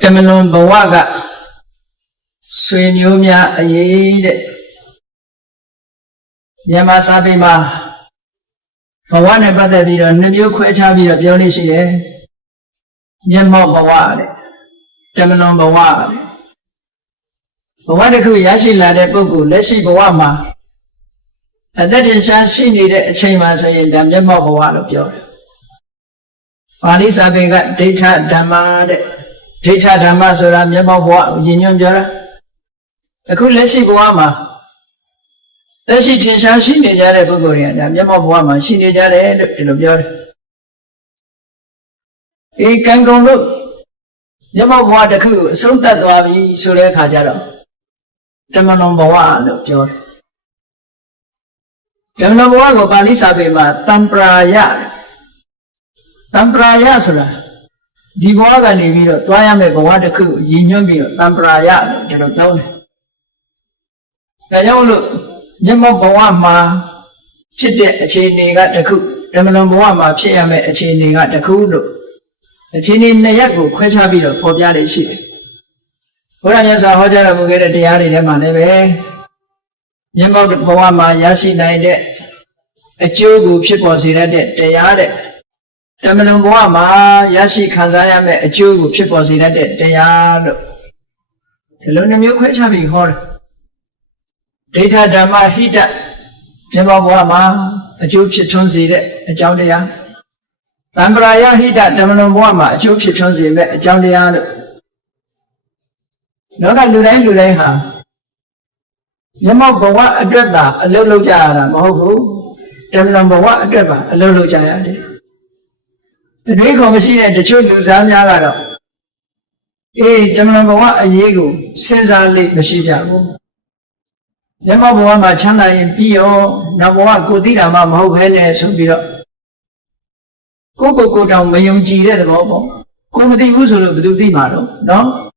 Temelon Bawaga Swin Yumia Aye Yamasabima Bawana Badavira, Nabu Quetavi of Yonishi, Yamo Bawad, Temelon Bawad. Bawadaku Yashi Lade Bugu, Lessi Bawama. And that is as she needed a chamber saying, Damn Yamo Bawad of Yor. Palis having got data Dhamma Suram Yamo Union Jara. A good Lessi Bawama. Then she teaches she needed a Bugurian, Yamo Bawama, she needed a head of Yor. He can go look. Yamo Wadaku, so that Wabi Sure Kajaro. Temelon Bawa of Yor. Temelon Bawa Palisa Bima, Tampraya. Tampraya Sura. Divaga Nivio, Twayame Bawadaku, Yinyumio, Tampraya, Jerotone. Kayolo, Yamo Bawama, Chite, a chini got the cook. Temelon Bawama, Chiame, a chini got the cool. A chini Nayaku, Quetabilo, Pobiali Ship. What is a hotel of get a diary de Maneve? Yamo Bawama, Yasi Nide, a Chugu, Chiposita, Dayade. Temelon Bawama, Yashi Kazayame, a Chugu, Chiposita, Dayado. Hello, you quite having horror. Data Dama Hita, Yamo Bawama, a Chub Chitonsi, a Jaudia. Tambraya Hita, Temelon Bawama, a Chub Chitonsi, a Jaudia. No, I do that. Yamo Bawa Adreda, a little jara, Mohu, Temelon Bawa Adreba, a little jara. The drink of a scene at the children Zanyara. Eh, Temelon Bawa a Yego, since I late Mashija. Yamo Bawa Chana in Pio, Nawa Kodira, Mamma Hene, Subiro. Go down Mayumji, the Bobo. Comedy Usul do the Maro, no?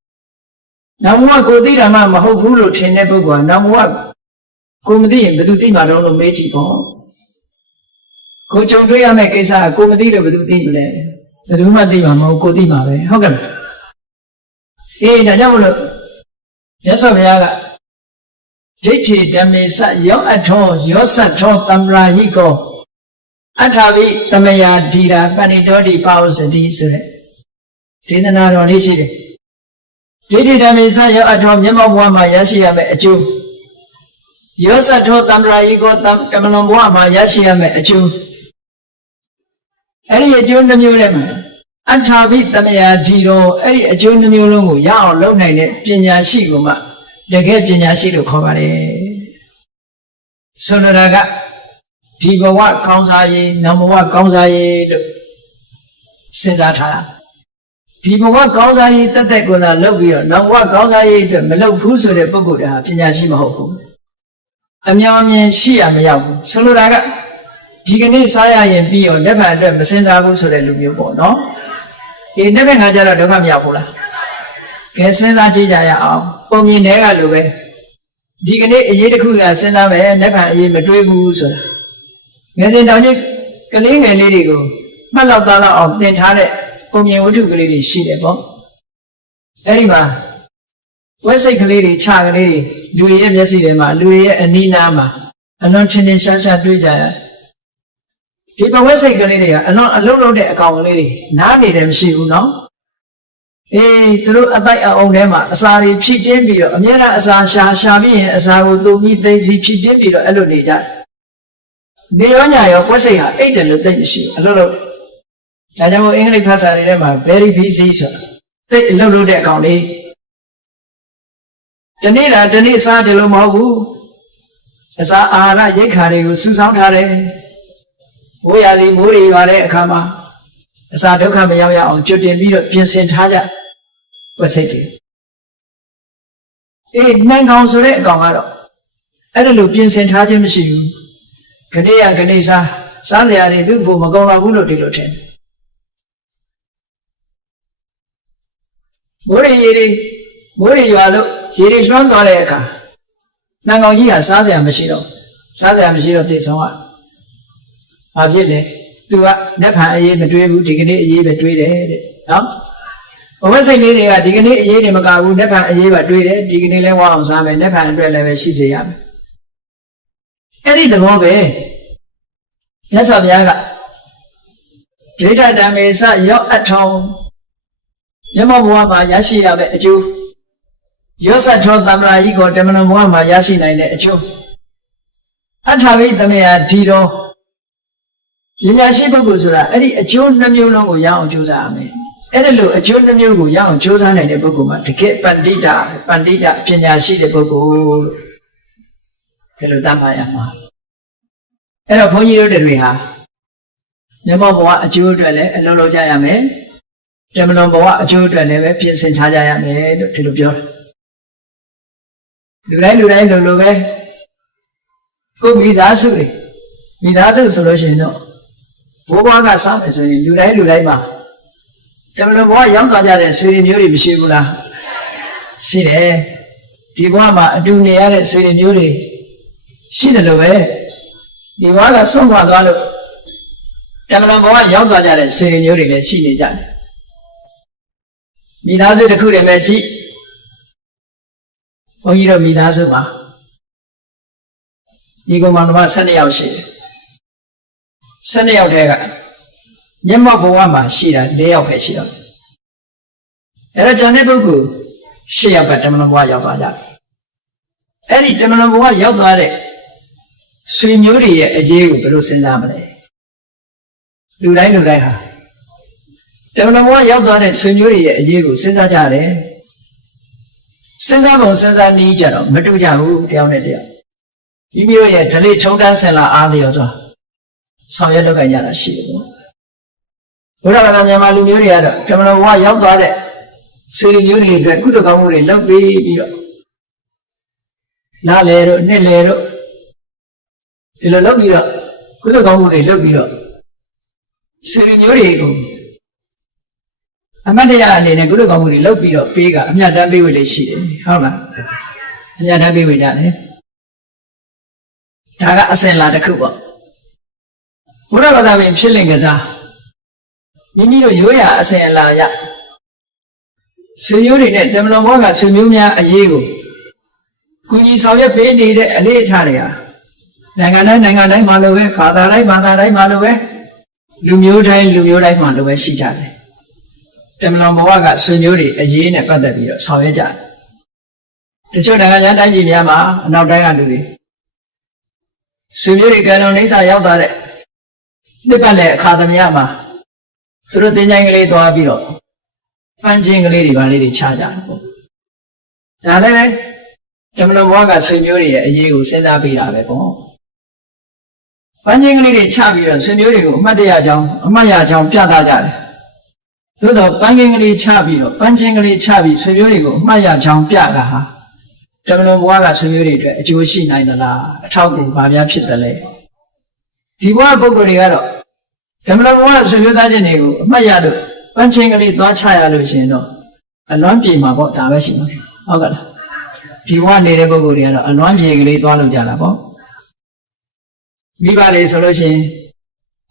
Now what go did a mamma who ruled in Nebuga, now what? Comedy, the duty Madono Meji Pong. Coachondria make a comedy of the duty, the Duma Dimamo, Codima, Hogan. Eh, the Yamolo. Yes, of Yaga. Jiti, Damisa, your at all, your Sato, Tamra, Hiko. Atavi, Tamaya, Dira, Panidodi, Powers, and these. Didn't I on each Didi Damisa, your atom, Yamawama, Yashiyame, a Jew. Yosato Tamra, Ego, Tamalawama, Yashiyame, a Jew. Any a June the Mulem. Antavi, Tamaya, Diro, any a June the Mulungu, Yao, Lone, Pinya Shiguma, the Gay Pinya Shigo Komare. Sonaraga, Tigo, what comes I, number what comes I, since I People what calls I eat the Teguna, love you, now what calls I eat the Melo Pusu de Boguda, Pinashima Hoku. I'm young, she am young. Soluraga, Pigani Saya and Bio never had them since I was so that Lumio, no? He never had a Dogam Yapula. Kesena Jaya, Pomi Nega Lube. Digani Yedakula Sename, never had a Madribu. Yes, down you, Kaling and Lady go. Maladala of the entire. Would you really see the bomb? Anyway, what's a lady, child lady, Louis and Yasidema, Louis and Ninama, and not Chinese Sasa Dujaya. People was a lady, and not a little account lady, now need them see you know. Eh, through a bite of Nema, a sorry cheap jambio, and yet as I shall Shabi, as I will do meet Daisy cheap jambio, a little data. The Onya, was a 8 and the thing she, a little. Najamo English Pasarema, very busy, sir. Take a little deck on me. Danila, Denisa de Lomobu, as I are Yakari, Susan Hare. We are the Muri Vare Kama. As I took him on Judy Video, Piensen Haja. What's it? Eh, Nangon Sore Gomaro. I don't know, Piensen Haja machine. Kanea Ganesa, Salia, do for Magona Wulo Diloten. Muri, you are look, she is not Toreka. Nango Yia, Sazia Machino, Sazia Machino, this one. Abile, do a Napa, Madrid, Dignity, Madrid, no? ဘဝစိတ်လေးတွေကဒီကနေ့အရေးတွေမကဘူးနက်ဖြန်အရေးပါတွေးတယ်ဒီကနေ့လဲဝါအောင်စားမယ်နက်ဖြန်အတွက်လည်းပဲရှိစေရမယ်အဲ့ဒီသဘောပဲမြတ်စွာဘုရားကဒိဋ္ဌဓမ္မေစရောအထောင်းမြတ်ဘဝမှာရရှိရမယ့်အကျိုးရောစထောသမ္မာယိကိုတမန်တော်ဘဝမှာရရှိနိုင်တဲ့အကျိုးအထာဝိတမေယဒီတော်ပညာရှိပုဂ္ဂိုလ်ဆိုတာအဲ့ဒီအကျိုးနှမျိုးလုံးကိုရအောင်ကြိုးစားရမယ်အဲ့ဒီလိုအကျိုးနှမျိုးကိုရအောင်ကြိုးစားနိုင်တဲ့ပုဂ္ဂိုလ်မှာတကယ်ပန္တိတာပညာရှိတဲ့ပုဂ္ဂိုလ်လို့ဒီလိုတတ်မှတ်ရမှာအဲ့တော့ဘုန်းကြီးတို့တွေဟာမြတ်ဘဝအကျိုးအတွက်လည်းအလုံးလုံးကြရမယ်တမန်တော်ဘဝအကျိုးအတွက်လည်းပဲပြင်ဆင်ထားကြရမယ်လို့ဒီလိုပြောတယ်လူတိုင်းလိုပဲကိုမိသားစုဆိုလို့ရှိရင်တော့ဘိုးဘွားကစားမယ်ဆိုရင်လူတိုင်းမှာတမန်တော်ဘဝရောက်သွားကြတဲ့ဆွေတွေမျိုးတွေမရှိဘူးလားရှိတယ်ဒီဘဝမှာအတူနေရတဲ့ဆွေတွေမျိုးတွေရှိတယ်လို့ပဲဒီဘဝကဆုံးသွားသွားလို့တမန်တော်ဘဝရောက်သွားကြတဲ့ဆွေတွေမျိုးတွေလည်းရှိနေကြတယ်မိသားစုတစ်ခုတည်းပဲကြည့်ဘုန်းကြီးတို့မိသားစုပါဒီကောင်မောင်နှမ12ယောက်ရှိတယ်12ယောက်တည်းကမျက်မှောက်ဘဝမှာရှိတာ4ယောက်ပဲရှိတော့အဲ့တော့ကျန်တဲ့ပုဂ္ဂိုလ်10ယောက်ကတမန်တော်ဘဝရောက်သွားကြတယ်အဲ့ဒီတမန်တော်ဘဝရောက်သွားတဲ့ဆွေမျိုးတွေရဲ့အရေးကိုဘယ်လိုစဉ်းစားမလဲလူတိုင်းဟာတမန်တော်ဘဝရောက်သွားတဲ့ဆွေမျိုးတွေရဲ့အရေးကိုစဉ်းစားကြတယ်စဉ်းစားပုံစဉ်းစားနည်းကြတော့မတူကြဘူးတယောက်နဲ့တယောက်ဒီမျိုးရဲ့ဓလေ့ထုံးတမ်းဆင်လာအားလျော်စွာဆောင်ရွက်လုပ်ကြရတာရှိတယ်ပေါ့ဘုရားဘာသာမြန်မာလူမျိုးတွေကတော့တမန်တော်ဘဝရောက်သွားတဲ့ဆွေမျိုးတွေအတွက်ကုသိုလ်ကောင်းမှုတွေလုပ်ပြီးတော့နားလေတို့နှစ်လေတို့ဒီလိုလုပ်ပြီးတော့ကုသိုလ်ကောင်းမှုတွေလုပ်ပြီးတော့ဆွေမျိုးတွေကိုအမတ်တရားအနေနဲ့ကုသိုလ်ကောင်းမှုတွေလုပ်ပြီးတော့ပေးကအမြတ်တမ်းပေးဝေလေးရှိတယ်ဟုတ်လားအမြတ်တမ်းပေးဝေကြတယ်ဒါကအစဉ်လာတစ်ခုပေါ့ဘုရားဘာသာဝင်ဖြစ်လင်ကစားမိမိတို့ရိုးရာအစဉ်အလာရဆွေမျိုးတွေနဲ့တမန်တော်ဘုရားကဆွေမျိုးများအရေးကိုကုညီဆောင်ရွက်ပေးနေတဲ့အလေးအထားတွေဟာနိုင်ငံတိုင်းမှာလိုပဲဘာသာတိုင်းမှာလိုပဲလူမျိုးတိုင်းမှာလိုပဲရှိကြတယ်တမန်တော်ဘဝကဆွေမျိုးတွေအရေးနဲ့ပတ်သက်ပြီးတော့ဆောင်ရွက်ကြတယ်တချို့နိုင်ငံခြားတိုင်းပြည်များမှာအနောက်တိုင်းကလူတွေဆွေမျိုးတွေကံတော်နှိမ့်စာရောက်သွားတဲ့နှစ်ပတ်လည်အခါသမယမှာသူတို့တင်ကြိုင်ကလေးသွားပြီးတော့ပန်းချင်းကလေးတွေဗာလေးတွေချကြတယ်ပေါ့ဒါလည်းပဲတမန်တော်ဘဝကဆွေမျိုးတွေရဲ့အရေးကိုစဉ်းစားပေးတာပဲပေါ့ပန်းချင်းကလေးတွေချပြီးတော့ဆွေမျိုးတွေကိုအမှတ်ရကြောင်းပြသကြတယ်သို့တော့ပန်းချင်းကလေးချပြီးဆွေမျိုးတွေကိုအမှတ်ရကြောင်းပြတာဟာတမန်တော်ဘဝကဆွေမျိုးတွေအတွက်အကျိုးရှိနိုင်သလားအထောက်အကူဘာများဖြစ်သလဲဒီဘဝပုဂ္ဂိုလ်တွေကတော့ဓမ္မတော်ဘဝဆွေမျိုးသားချင်းတွေကိုအမှတ်ရလို့ပန်းချင်းကလေးသွားချရလို့ရှိရင်တော့အလွမ်းပြေမှာပေါ့ဒါပဲရှိမှာဟုတ်ကဲ့လားဒီဘဝနေတဲ့ပုဂ္ဂိုလ်တွေကတော့အလွမ်းပြေကလေးသွားလို့ကြတာပေါ့မိဘတွေဆိုလို့ရှိရင်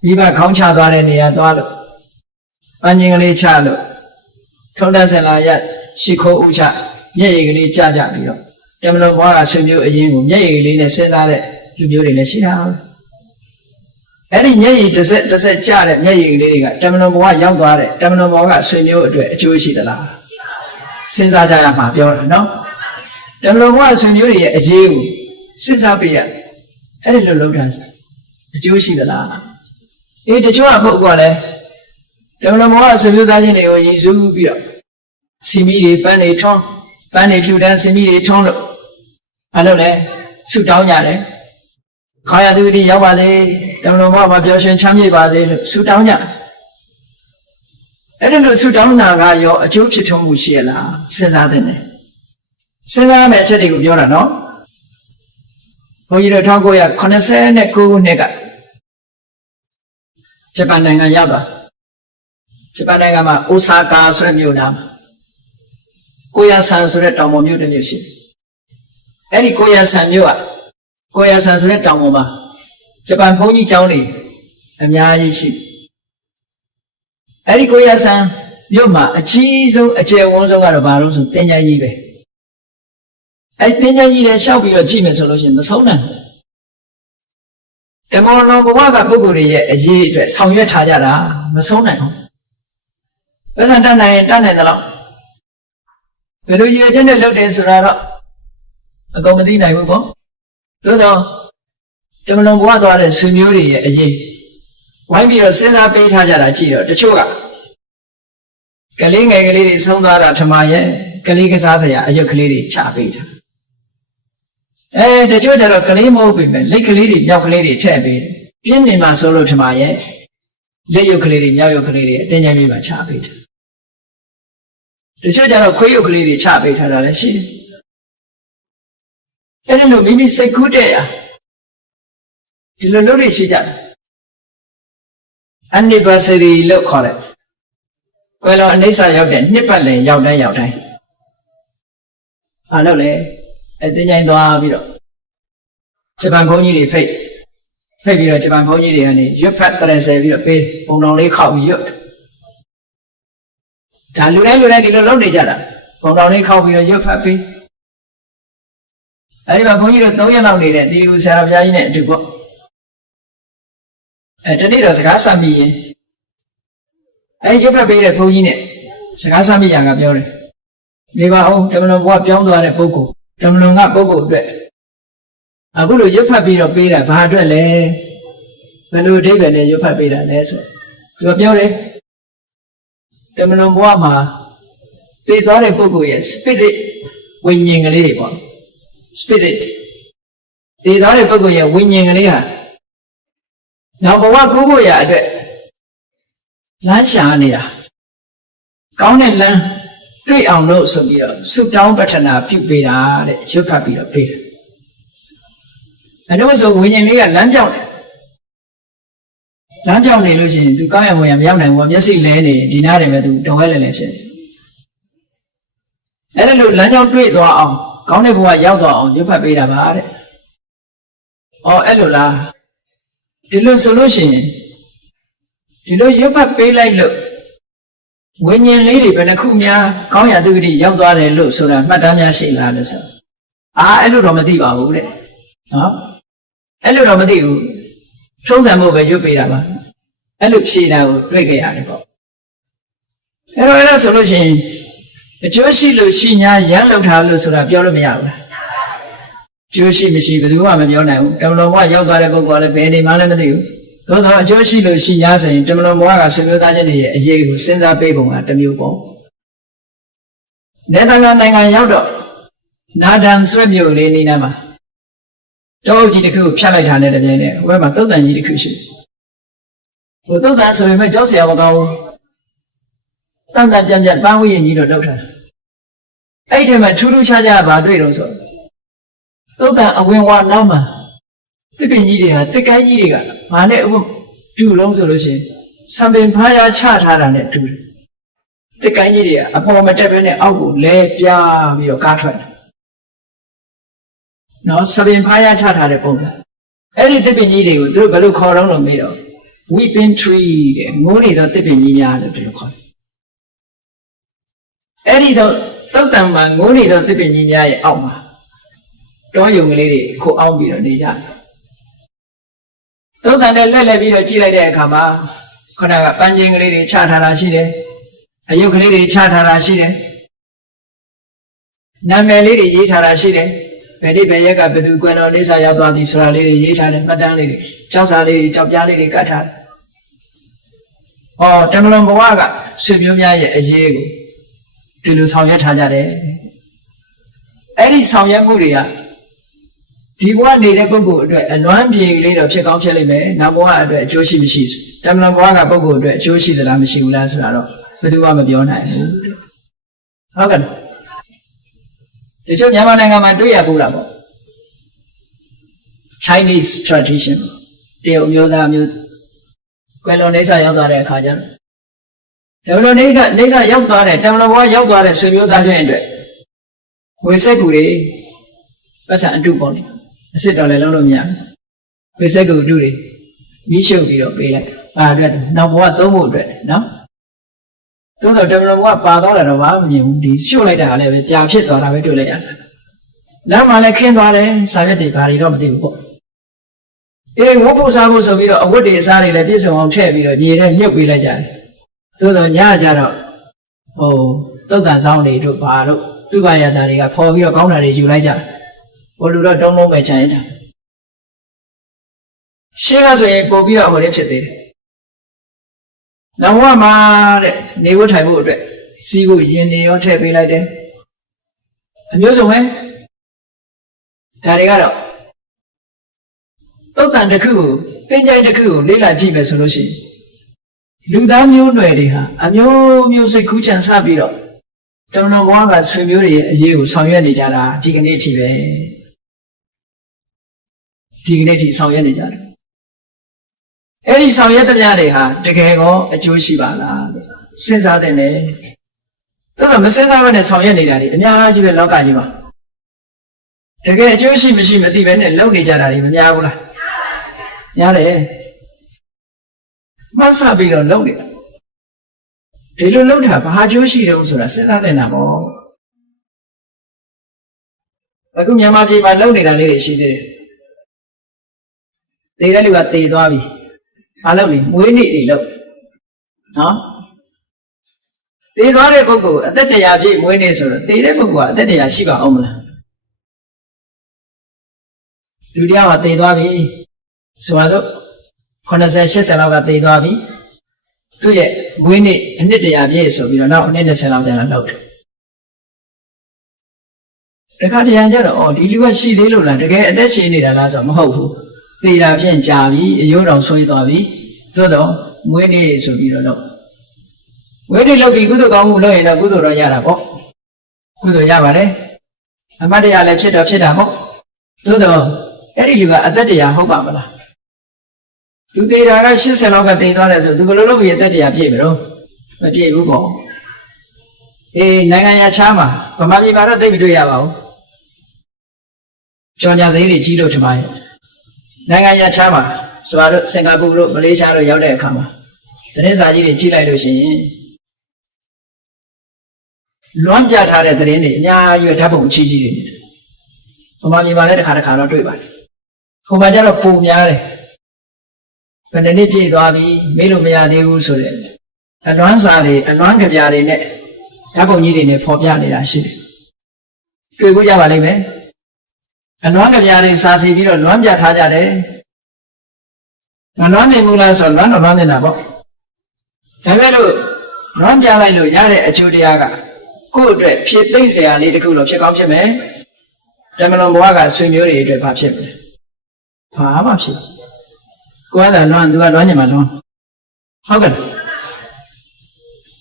မိဘခေါင်းချသွားတဲ့နေရာသွားလို့ပန်းချင်းကလေးချလို့ထုံးတဆင်လာရရှိခိုးဥချမျက်ရည်ကလေးကြပြီးတော့တမန်တော်ဘဝကဆွေမျိုးအရင်ကိုမျက်ရည်ကလေးနဲ့စဉ်းစားတဲ့လူမျိုးတွေလည်းရှိတာအဲ့ဒီမျက်ရည်တစ်ဆက်ကြတဲ့မျက်ရည်ကလေးတွေကတမန်တော်ဘဝရောက်သွားတဲ့တမန်တော်ဘဝကဆွေမျိုးအတွက်အကျိုးရှိသလားစဉ်းစားကြရမှာပြောတာနော်တမန်တော်ဘဝဆွေမျိုးတွေရဲ့အရေးကိုစဉ်းစားပေးရအဲ့ဒီလိုလုပ်တာအကျိုးရှိသလားတချို့ကပုဂ္ဂိုလ်ကလည်းတမန်တော်ဘဝဆွေမျိုးသားချင်းတွေကိုရည်စူးပြီးတော့စီမီတွေပန်းတွေထွန်းပန်းတွေဖြူတန်းစီမီတွေထွန်းလို့အဲ့လိုလဲဆုတောင်းကြတယ်ခါရသူတိရောက်ပါစေတမန်တော်ဘဝမှာပျော်ရွှင်ချမ်းမြေ့ပါစေလို့ဆုတောင်းကြအဲ့ဒီလိုဆုတောင်းတာကရောအကျိုးဖြစ်ထွန်းမှုရှိရလားစဉ်းစားတဲ့စဉ်းစားမယ့်အချက်တွေကိုပြောတာနော်ဘုန်းကြီးတို့1989ခုနှစ်ကဂျပန်နိုင်ငံရောက်သွားဂျပန်နိုင်ငံမှာအိုဆာကာဆိုတဲ့မြို့နားမှာကိုယာဆန်ဆိုတဲ့တောင်ပေါ်မြို့တစ်မြို့ရှိတယ်အဲ့ဒီကိုယာဆန်မြို့ကကိုယာဆန်ဆိုတဲ့တောင်ပေါ်မှာဂျပန်ဘုန်းကြီးကျောင်းတွေအများကြီးရှိအဲ့ဒီကိုယာဆန် မြို့မှာအကြီးဆုံးအကျယ်ဝန်းဆုံးကတော့ဘာလို့ဆိုတင်ကြကြီးပဲအဲ့တင်ကြကြီးလည်းရှောက်ပြီးတော့ကြည့်မယ်ဆိုလို့ရှိရင်မဆုံးနိုင်ဘူးဓမ္မလုံးဘဝကပုဂ္ဂိုလ်တွေရဲ့အရေးအတွက်ဆောင်ရွက်ထားကြတာမဆုံးနိုင်ဘူးပစ္စံတတ်နိုင်ရင်တတ်နိုင်တယ်လို့ဘယ်လိုရွေချက်နဲ့လုပ်တယ်ဆိုတာတော့အကုန်မသိနိုင်ဘူးပေါ့သို့တော့ဓမ္မလုံးဘဝသွားတဲ့ဆွေမျိုးတွေရဲ့အရေးဝိုင်းပြီးတော့စဉ်းစားပေးထားကြတာကြည့်တော့တချို့ကလေးငယ်ကလေးတွေဆုံးသွားတာထမရဲ့ကလေးကစားစရာအယုတ်ကလေးတွေချပေးတာတချို့ကျတော့ကလေးမဟုတ်ပြီပဲလက်ကလေးတွေမြောက်ကလေးတွေထည့်ပေးတယ်ပြင်းနေမှဆိုလို့ထမရဲ့လက်ယုတ်ကလေးတွေမြောက်ယုတ်ကလေးတွေအတင်းကျပ်ပြီးမှချပေးတယ်တချို့ကျတော့ခွေးယုတ်ကလေးတွေချပေးထားတာလည်းရှိတယ်အဲ့ဒီလိုမိမိစိတ်ကူးတဲ့ဒီလိုလုပ်လို့ရှိကြတယ် anniversary လို့ခေါ်တယ်ကွယ်လွန်အနိစ္စရောက်တဲ့နှစ်ပတ်လည်ရောက်တိုင်းအားလို့လေတင်းကြိုင်သွားပြီးတော့ဂျပန်ဘုန်းကြီးတွေဖိတ်ပြီးတော့ဂျပန်ဘုန်းကြီးတွေကနေရွတ်ဖတ်30ပြီးတော့ပေးပုံတော်လေးခောက်ပြီးရွတ်ဒါလူတိုင်းဒီလိုလုပ်နေကြတာပုံတော်လေးခောက်ပြီးတော့ရွတ်ဖတ်ပေးအဲဒီမှာဘုန်းကြီးတို့3ရက်လောက်နေတဲ့တီလူဆရာတော်ဘုရားကြီးနဲ့အတူပေါ့တနေ့တော့စကားဆက်ပြီးရင်ရွတ်ဖတ်ပေးတဲ့ဘုန်းကြီးနဲ့စကားဆက်ပြီးရကပြောတယ်နေပါအောင်ဓမ္မလွန်ဘုရားပြောင်းသွားတဲ့ပုဂ္ဂိုလ်ဓမ္မလွန်ကပုဂ္ဂိုလ်အတွက်အခုလိုရွတ်ဖတ်ပြီးတော့ပေးတာဘာအတွက်လဲဘယ်လိုအဓိပ္ပာယ်နဲ့ရွတ်ဖတ်ပေးတာလဲဆိုသူကပြောတယ်ဓမ္မလွန်ဘုရားမှာသိသွားတဲ့ပုဂ္ဂိုလ်ရဲ့ spirit ဝိညာဉ်ကလေးတွေပေါ့ spirit သိသွားတဲ့ပုဂ္ဂိုလ်ရဲ့ဝိညာဉ်ကလေးဟာနောက်ဘဝကူးဖို့ရအတွက်လမ်းရှာနေတာကောင်းတဲ့လမ်းတွေ့အောင်လို့ဆိုပြီးတော့ဆုတောင်းပတ္ထနာပြုပေးတာတဲ့ရွတ်ဖတ်ပြီးတော့ပေးတယ်အဲဒါဆိုဝိညာဉ်လေးကလမ်းပြောင်းတယ်လမ်းပြောင်းနေလို့ရှိရင်သူကောင်းရမွန်ရမရောက်နိုင်ဘူးမျက်စိလဲနေဒီနားတယ်ပဲသူတဝဲလဲဖြစ်တယ်အဲဒါလို့လမ်းကြောင်းတွေ့သွားအောင်ကောင်းတဲ့ဘဝရောက်သွားအောင်ရွတ်ဖတ်ပေးတာပါတဲ့အဲ့လိုလားဒီလိုဆိုလို့ရှိရင်ဒီလိုရွတ်ဖတ်ပေးလိုက်လို့ဝိညာဉ်လေးတွေဘယ်နှခုများကောင်းရာသူဂတိရောက်သွားတယ်လို့ဆိုတာမှတ်တမ်းများရှိလားလို့ဆိုအဲ့လိုတော့မသိပါဘူးတဲ့နော်အဲ့လိုတော့မသိဘူးထုံးစံမှုပဲရွတ်ပေးတာပါအဲ့လိုဖြေတာကိုတွေ့ကြရတယ်ပေါ့အဲ့တော့ဆိုလို့ရှိရင်အကျိုးရှိလို့ရှိ냐ရမ်းလောက်ထားလို့ဆိုတာပြောလို့မရဘူးလားကျိုးရှိမရှိဘယ်သူမှမပြောနိုင်ဘူးတမလွန်ဘဝရောက်သွားတဲ့ပုဂ္ဂိုလ်ကလည်းဘယ်နေမှလည်းမသိဘူးသို့သောအကျိုးရှိလို့ရှိ냐ဆိုရင်တမလွန်ဘဝကဆွေမျိုးသားချင်းတွေရဲ့အရေးကိုစဉ်းစားပေးပုံကတစ်မျိုးပေါ့နယ်သာလန်နိုင်ငံရောက်တော့နာဒန်ဆွဲမြို့လေးနေနာမှာတောကြီးတစ်ခုဖြတ်လိုက်တာနဲ့တပြိုင်နက်ဟိုဘက်မှာသုတ်တန်ကြီးတစ်ခုရှိဟိုသုတ်တန်ဆိုရင်မဲ့ကျောင်းဆရာမကောင်းဘူးတန်တန်ပြန်ပန်းဝိရင်ကြီးတော့လောက်ထားအဲ့ဒီမှာထူးထူးခြားခြားဘာတွေ့တော့ဆိုသုတ်တန်အဝင်ဝါနောက်မှာတစ်ပင်ကြီးတွေဟာတစ်ကိုင်းကြီးတွေကဘာနဲ့တူလုံးဆိုလို့ရှိရင်စံပင်ဖားရချထားတာနဲ့တူတယ်တစ်ကိုင်းကြီးတွေကအပေါ်မတက်ဘဲနဲ့အောက်ကိုလဲပြားပြီးတော့ကားထွက်တယ်နော်စံပင်ဖားရချထားတဲ့ပုံစံအဲ့ဒီတစ်ပင်ကြီးတွေကိုသူတို့ဘယ်လိုခေါ်တော့လို့မေးတော့ weeping tree တဲ့ငိုးနေတော့တစ်ပင်ကြီးများလို့ဒီလိုခေါ်တယ်အဲ့ဒီတော့သုတ်တံမှာငိုးနေတော့တစ်ပင်ကြီးများရဲ့အောက်မှာတောယုံကလေးတွေခိုအောင်ပြီးတော့နေကြတယ်သုတ်တံနဲ့လက်ပြီးတော့ကြည့်လိုက်တဲ့အခါမှာခဏကပန်းချင်းကလေးတွေချထားတာရှိတယ်အယုတ်ကလေးတွေချထားတာရှိတယ်နာမည်လေးတွေရေးထားတာရှိတယ်ဘယ်ဒီဘယ်ရက်ကဘယ်သူကွယ်တော်လေးစားရောက်သွားသည်ဆိုတာလေးတွေရေးထားတယ်မှတ်တမ်းလေးတွေကြောက်စာလေးတွေကြောက်ပြားလေးတွေကတ်ထားတယ်တမလွန်ဘဝကဆွေမျိုးများရဲ့အရေးကိုဒီလိုဆောင်ရွက်ထားကြတယ်အဲ့ဒီဆောင်ရွက်မှုတွေကဒီဘဝနေတဲ့ပုဂ္ဂိုလ်အတွက်အလွမ်းပြေလေးတော့ဖြစ်ကောင်းဖြစ်လိမ့်မယ်နောက်ဘဝအတွက်အကျိုးရှိမရှိတမလွန်ဘဝကပုဂ္ဂိုလ်အတွက်အကျိုးရှိသလားမရှိဘူးလားဆိုတာတော့ဘယ်သူမှမပြောနိုင်ဘူးဟုတ်ကဲ့ဒီချို့မြန်မာနိုင်ငံမှာတွေ့ရပူတာပေါ့ Chinese tradition တရုတ်မျိုးသားမျိုးကွယ်လွန်နေစာရောက်သွားတဲ့အခါကျတော့တမလွန်နေစာရောက်သွားတဲ့တမလွန်ဘဝရောက်သွားတဲ့ဆွေမျိုးသားချင်းအတွက်ဝေစက်ကူတွေပတ်စံအတုပေါ့လေအစ်စ်တော်လည်းလုံးလို့မရဘူးဝေစက်ကူအတုတွေမိရှုပ်ပြီးတော့ပေးလိုက်အတွက်နောက်ဘဝသုံးဖို့အတွက်နော် သို့တော့တမန်တော်ကပါသွားတာတော့ဘာမှမမြင်ဘူးဒီရှုပ်လိုက်တာလည်းပဲပြာဖြစ်သွားတာပဲတွေ့လိုက်ရတယ်လမ်းမှာလည်းခင်းသွားတယ်စာရွက်တွေဘာတွေတော့မသိဘူးပေါ့ဝတ်ဖို့စားဖို့ဆိုပြီးတော့အဝတ်တွေအစားတွေလည်းပြည့်စုံအောင်ထည့်ပြီးတော့ညီတဲ့မြုပ်ပေးလိုက်ကြတယ်သို့တော့ညကြတော့သုတ်တန်ဆောင်တွေတို့ဘာတို့သူ့ဘာရစာတွေကဖော်ပြီးတော့ကောင်းတာတွေယူလိုက်ကြဟိုလူတော့တုံးလုံးပဲခြံရတာရှင်းကဆိုရင်ပို့ပြီးတော့ဟိုလေးဖြစ်သေးတယ်နောက်ဘဝမှာတဲ့နေဖို့ထိုင်ဖို့အတွက်စီးဖို့ရင်နေရောထည့်ပေးလိုက်တယ်အမျိုးစုံပဲဒါတွေကတော့သုတ်တန်တစ်ခုကိုသင်္ကြန်တစ်ခုကိုလေ့လာကြည့်မယ်ဆိုလို့ရှိရင်လူသားမျိုးနွယ်တွေဟာအမျိုးမျိုးစိတ်ကူးချမ်းစပြီးတော့တမန်တော်ဘုရားကဆွေမျိုးတွေရဲ့အရေးကိုဆောင်ရွက်နေကြတာဒီကနေ့အထိပဲဒီကနေ့အထိဆောင်ရွက်နေကြတယ်အဲ့ဒီဆောင်ရွက်တဲ့များတွေဟာတကယ်ကောအကျိုးရှိပါလားစဉ်းစားတဲ့နဲ့ဒါတော့မစဉ်းစားဘဲနဲ့ဆောင်ရွက်နေတာတွေအများကြီးပဲလောကကြီးမှာတကယ်အကျိုးရှိမရှိမသိဘဲနဲ့လုပ်နေကြတာတွေမများဘူးလားများတယ်မှတ်စပြီးတော့လုပ်နေတာဒီလိုလုပ်တာဘာအကျိုးရှိတယ်ဆိုတာစဉ်းစားတဲ့နာပေါ့အခုမြန်မာပြည်မှာလုပ်နေတာလေးတွေရှိသေးတယ်သေတဲ့လူကသေသွားပြီဘာလုပ်လဲမွေးနေ့တွေလုပ်နော်သေသွားတဲ့ပုဂ္ဂိုလ်အသက်100ပြည့်မွေးနေ့ဆိုတော့သေတဲ့ပုဂ္ဂိုလ်ကအသက်100ရှိပါအောင်မလားလူတယောက်ကသေသွားပြီဆိုပါစို့80 80လောက်ကသေသွားပြီသူ့ရဲ့မွေးနေ့အနှစ်100ပြည့်ဆိုပြီးတော့နောက်အနှစ်20လောက်ကျန်တော့လုပ်တယ်တခါတရံကျတော့ဒီလူကရှိသေးလို့လားတကယ်အသက်ရှင်နေတာလားဆိုတော့မဟုတ်ဘူးသေတာဖြင့်ကြာပြီအယိုးတော်ဆွေးသွားပြီသို့တော့မွေးနေ့ဆိုပြီးတော့လုပ်မွေးနေ့လုပ်ပြီးကုသိုလ်ကောင်းမှုလုပ်ရင်တော့ကုသိုလ်တော့ရတာပေါ့ကုသိုလ်ရပါတယ်အမတ်တရားလည်းဖြစ်တော့ဖြစ်တာပေါ့သို့တော့အဲ့ဒီလူကအသက်တရားဟုတ်ပါမလားသူသေတာက80လောက်ကသေသွားတယ်ဆိုသူဘယ်လိုလုပ်ပြီးအသက်တရားပြည့်မလို့မပြည့်ဘူးပေါ့နိုင်ငံခြားမှာဗမာပြည်မှာတော့သိပ်မတွေ့ရပါဘူးကြော်ညာစိမ်းတွေကြီးလို့ထင်ပါရဲ့နိုင်ငံခြားမှာဆိုတော့စင်ကာပူတို့မလေးရှားတို့ရောက်တဲ့အခါမှာသတင်းစာကြီးတွေကြည့်လိုက်လို့ရှိရင်လွမ်းပြထားတဲ့သတင်းတွေအများကြီးဓာတ်ပုံအချီးကြီးတွေနေတယ်ဗမာပြည်မှာလည်းတစ်ခါတော့တွေ့ပါတယ်ခုမှကျတော့ပုံများတယ်ဘယ်နှစ်ပြည့်သွားပြီမေးလို့မရသေးဘူးဆိုတဲ့အလွမ်းစာတွေအလွမ်းကြပြားတွေနဲ့ဓာတ်ပုံကြီးတွေနဲ့ဖော်ပြနေတာရှိတယ်တွေ့ဖို့ကြပါလိမ့်မယ်အလွမ်းကြပြားတွေစာစီပြီးတော့လွမ်းပြထားကြတယ်မလွမ်းနိုင်ဘူးလားဆိုတော့လွမ်းတော့လွမ်းနေတာပေါ့ဒါပေမဲ့လို့လွမ်းပြလိုက်လို့ရတဲ့အကျိုးတရားကကိုယ့်အတွက်ဖြစ်သိမ့်စရာလေးတစ်ခုလို့ဖြစ်ကောင်းဖြစ်မယ်တမန်တော်ဘုရားကဆွေမျိုးတွေအတွက်ဘာဖြစ်မလဲဘာမှဖြစ်ကိုယ်ကလွမ်းသူကလွမ်းညင်မှာလွမ်းဟုတ်ကဲ့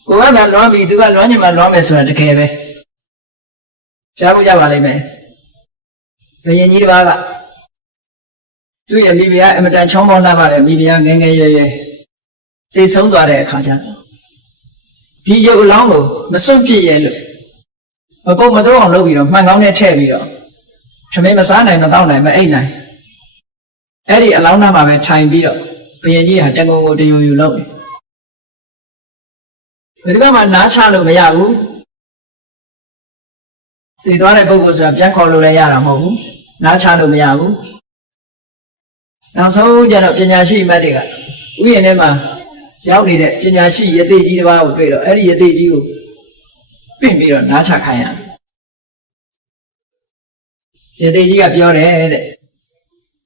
ကိုယ်ကလွမ်းပြီးသူကလွမ်းညင်မှာလွမ်းမယ်ဆိုတာတကယ်ပဲကြားဖို့ကြပါလိမ့်မယ်ဘုရင်ကြီးတစ်ပါးကသူ့ရဲ့မိဖုရားအမတန်ချောင်းပေါင်းလာပါတယ်မိဖုရားငယ်ငယ်ရွယ်ရွယ်သိဆုံးသွားတဲ့အခါကျတော့ဒီရုပ်အလောင်းကိုမစွန့်ပြစ်ရဲလို့မပုတ်မတော့အောင်လုပ်ပြီးတော့မှန်ကောင်းနဲ့ထည့်ပြီးတော့ထမင်းမစားနိုင်မတောက်နိုင်မအိပ်နိုင်အဲ့ဒီအလောင်းသားမှာပဲထိုင်ပြီးတော့ဘုရင်ကြီးဟာတငုံကိုတယူယူလုပ်တယ်ဘယ်သူမှနားချလို့မရဘူးသိသွားတဲ့ပုဂ္ဂိုလ်ဆိုတာပြန်ခေါ်လို့လည်းရတာမဟုတ်ဘူးနားချလို့မရဘူးနောက်ဆုံးကျတော့ပညာရှိမတ်တွေကဥယျာဉ်ထဲမှာရောက်နေတဲ့ပညာရှိယသိကြီးတစ်ပါးကိုတွေ့တော့အဲ့ဒီယသိကြီးကိုပင့်ပြီးတော့နားချခိုင်းရတယ်ယသိကြီးကပြောတယ်တဲ့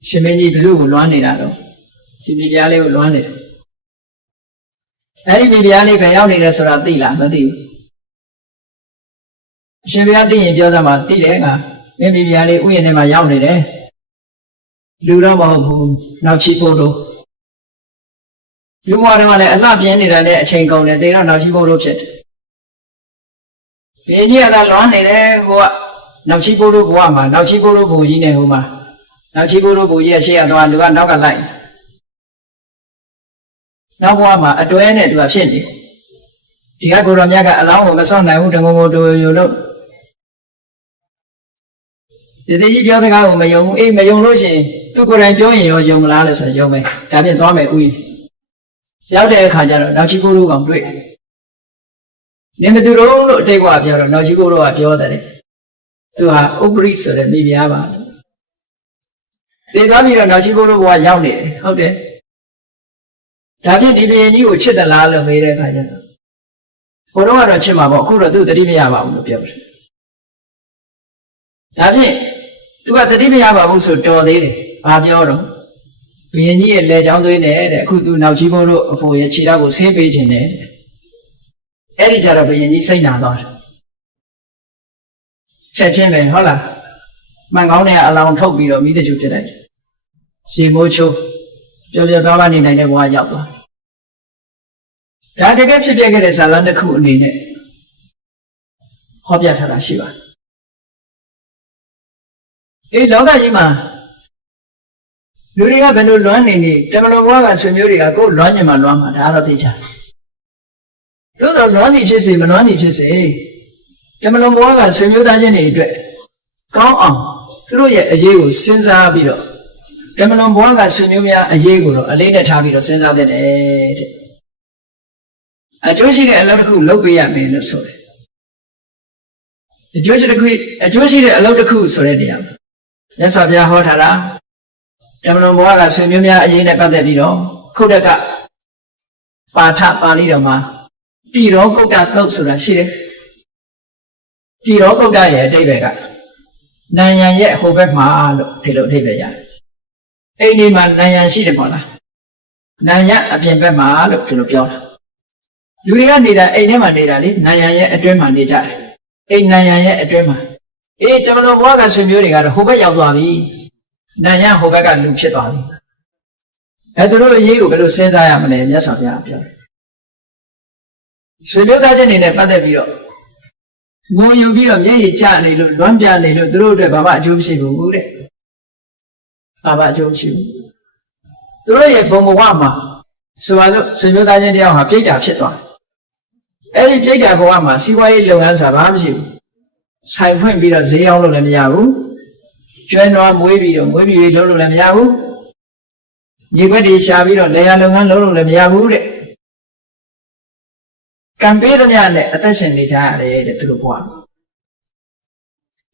ရှင်မင်းကြီးဘယ်လိုကိုလွမ်းနေတာတော့ရှင်ပြပြားလေးကိုလွမ်းနေတယ်အဲ့ဒီပြပြားလေးပဲရောက်နေတယ်ဆိုတာသိလားမသိဘူးရှင်ပြပြားသိရင်ပြောစမ်းပါသိတယ်ငါမင်းပြပြားလေးဥယျာဉ်ထဲမှာရောက်နေတယ်လူတော့မဟုတ်ဘူးနောက်ချီဖို့တို့လူဘဝတွေမှာလည်းအလှပြင်းနေတာနဲ့အချိန်ကုန်တယ်တေတော့နောက်ချီဖို့တို့ဖြစ်တယ်ဘီကြီးကသာလွမ်းနေတယ်ဟိုကနောက်ချီဖို့တို့ဘဝမှာနောက်ချီဖို့တို့ဘုံကြီးနဲ့ဟိုမှာနောက်ချီဖို့တို့ဘုံကြီးရဲ့ရှေ့ကသွားလူကနောက်ကလိုက်နောက်ဘဝမှာအတွဲနဲ့သူကဖြစ်နေဒီကကိုတော်မြတ်ကအလောင်းကိုမစောင့်နိုင်ဘူးတငုံကိုတူယူလို့ဒီသေးကြီးပြောစကားကိုမယုံဘူးအေးမယုံလို့ရှိရင်သူကိုယ်တိုင်ပြောရင်ရောယုံမလားလို့ဆိုတော့ယုံမယ်ဒါဖြင့်သွားမယ်ဥယျာဉ်ရောက်တဲ့အခါကျတော့နောက်ချီဖို့တို့ကောင်တွေ့ နေမသူတို့လို့အတိတ်ကပြောတော့နောက်ရှိဖို့တော့ပြောတယ်သူဟာဥပရိဆိုတဲ့မိဖုရားပါသိသွားပြီးတော့နောက်ရှိဖို့တို့ဘဝရောက်နေတယ်ဟုတ်တယ်ဒါဖြင့်ဒီဘုရင်ကြီးကိုချစ်သလားလို့မေးတဲ့အခါကျတော့ဘုရားကတော့ချစ်မှာပေါ့အခုတော့သူတတိမရပါဘူးလို့ပြောတယ်ဒါဖြင့်သူကတတိမရပါဘူးဆိုတော်သေးတယ်ဘာပြောတော့ဘုရင်ကြီးရဲ့လက်ချောင်းသွေးနဲ့တဲ့အခုသူနောက်ရှိဖို့တို့အဖို့ရဲ့ခြေထောက်ကိုဆင်းပေးခြင်းနဲ့အဲ့ဒီကြတော့ဘုရင်ကြီးစိတ်နာသွားတယ်ချက်ချင်းပဲဟုတ်လားမှန်ကောင်းတဲ့အလောင်းထုတ်ပြီးတော့မိတချို့ပြလိုက်ရေမိုးချိုးပျော်ပျော်ပါးပါးနေနိုင်တဲ့ဘဝရောက်သွားဒါတကယ်ဖြစ်ပြခဲ့တဲ့ဇာလန်တစ်ခုအနေနဲ့ဟောပြထားတာရှိပါတယ်လောကကြီးမှာလူတွေကဘယ်လိုလွမ်းနေနေတမန်တော်ဘဝကဆွေမျိုးတွေကကိုယ်လွမ်းညင်မှလွမ်းမှာဒါတော့သိချာသို့တော့လွမ်းသည်ဖြစ်စေမလွမ်းသည်ဖြစ်စေတမန်တော်ဘဝကဆွေမျိုးသားချင်းတွေအတွက်ကောင်းအောင်သူတို့ရဲ့အရေးကိုစဉ်းစားပြီးတော့တမန်တော်ဘဝကဆွေမျိုးများအရေးကိုတော့အလေးနဲ့ထားပြီးတော့စဉ်းစားတဲ့တဲ့အကျိုးရှိတဲ့အလုပ်တစ်ခုလုပ်ပေးရမယ်လို့ဆိုတယ်အကျိုးရှိတဲ့အလုပ်တစ်ခုဆိုတဲ့နေရာမှာမြတ်စွာဘုရားဟောထားတာတမန်တော်ဘဝကဆွေမျိုးများအရေးနဲ့ပတ်သက်ပြီးတော့ခုတ်တက်ကပါဠပါဠိတော်မှာတိရောကုတ်တသုတ်ဆိုတာရှိတယ်တိရောကုတ်တရဲ့အဓိပ္ပာယ်ကနံရံရဲ့ဟိုဘက်မှာလို့ဒီလိုအဓိပ္ပာယ်ရတယ်အိမ်ဒီမှာနံရံရှိတယ်ပေါ့လားနံရံအပြင်ဘက်မှာလို့ဒီလိုပြောတာလူတွေကနေတာအိမ်ထဲမှာနေတာလေနံရံရဲ့အတွင်းမှာနေကြတယ်အိမ်နံရံရဲ့အတွင်းမှာတမန်တော်ဘဝကဆွေမျိုးတွေကတော့ဟိုဘက်ရောက်သွားပြီနံရံဟိုဘက်ကလူဖြစ်သွားပြီသူတို့အရေးကိုဘယ်လိုစဉ်းစားရမလဲမြတ်စွာဘုရားပြောတယ်ဆွေမျိုးသားချင်းတွေနဲ့ပတ်သက်ပြီးတော့ငုံယူပြီးတော့မျက်ရည်ကျနေလို့လွမ်းပြနေလို့သူတို့အတွက်ဘာမှအကျိုးမရှိဘူးတဲ့ဘာမှအကျိုးမရှိဘူးသူတို့ရဲ့ဘုံဘဝမှာဆိုပါစို့ဆွေမျိုးသားချင်းတယောက်ဟာပြိတ္တာဖြစ်သွားအဲ့ဒီပြိတ္တာဘဝမှာစီးပွားရေးလုပ်ငန်းဆိုတာဘာမှမရှိဘူးဆိုင်ဖွင့်ပြီးတော့ဈေးအောင်လို့လည်းမရဘူးကျွဲနွားမွေးပြီးတော့မွေးပြီးလုပ်လို့လည်းမရဘူးညီခွက်တွေရှာပြီးတော့လေယာလုပ်ငန်းလုပ်လို့လည်းမရဘူးတဲ့ကံပေးသမျှနဲ့အသက်ရှင်နေကြရတယ်တဲ့သူတို့ဘဝ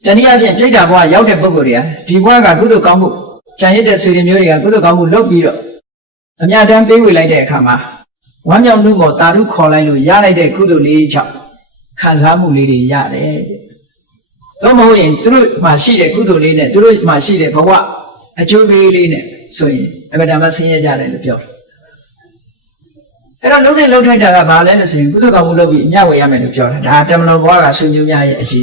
တနည်းအားဖြင့်ပြိတ္တာဘဝရောက်တဲ့ပုဂ္ဂိုလ်တွေကဒီဘဝကကုသိုလ်ကောင်းမှုကြံရစ်တဲ့ဆွေတွေမျိုးတွေကကုသိုလ်ကောင်းမှုလုပ်ပြီးတော့အမြတ်တမ်းပေးဝေလိုက်တဲ့အခါမှာဝမ်းမြောက်မှုပေါ်တာရုခေါ်လိုက်လို့ရလိုက်တဲ့ကုသိုလ်လေးကြောင့်ခံစားမှုလေးတွေရတယ်တဲ့သို့မဟုတ်ရင်သူတို့မှာရှိတဲ့ကုသိုလ်လေးနဲ့သူတို့မှာရှိတဲ့ဘဝအကျိုးပေးလေးနဲ့ဆိုရင်အမှန်တမ်းဆင်းရဲကြတယ်လို့ပြောတယ်အဲ့တော့လုံးသိလုံးထိုက်တာကဘာလဲလို့ဆိုရင်ကုသိုလ်ကောင်းမှုလုပ်ပြီးအမြတ်ဝေရမယ်လို့ပြောတယ်ဒါတမန်တော်ဘဝကဆွေမျိုးများရဲ့အရှိ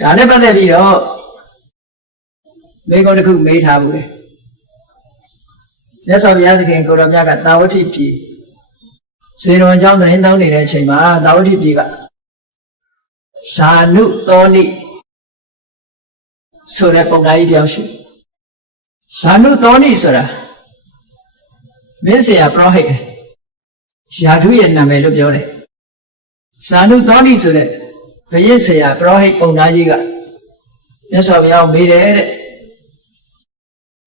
ဒါနဲ့ပတ်သက်ပြီးတော့မိဂုံတစ်ခုမေးထားဘူးလေမြတ်စွာဘုရားသခင်ကိုရောမြတ်ကတာဝတိပြည်ဇေရဝံကျောင်းသတင်းတောင်းနေတဲ့အချိန်မှာတာဝတိပြည်ကဇာနုသောနိဆိုတဲ့ပုံသားကြီးတယောက်ရှိဇာနုသောနိဆိုတာမင်းဆရာပရောဟိတ်ယာထုရဲ့နာမည်လို့ပြောတယ်ဇာနုသောနိဆိုတဲ့ဘုရင်ဆရာပရောဟိတ်ပုံသားကြီးကမြတ်စွာဘုရားမေးတယ်တဲ့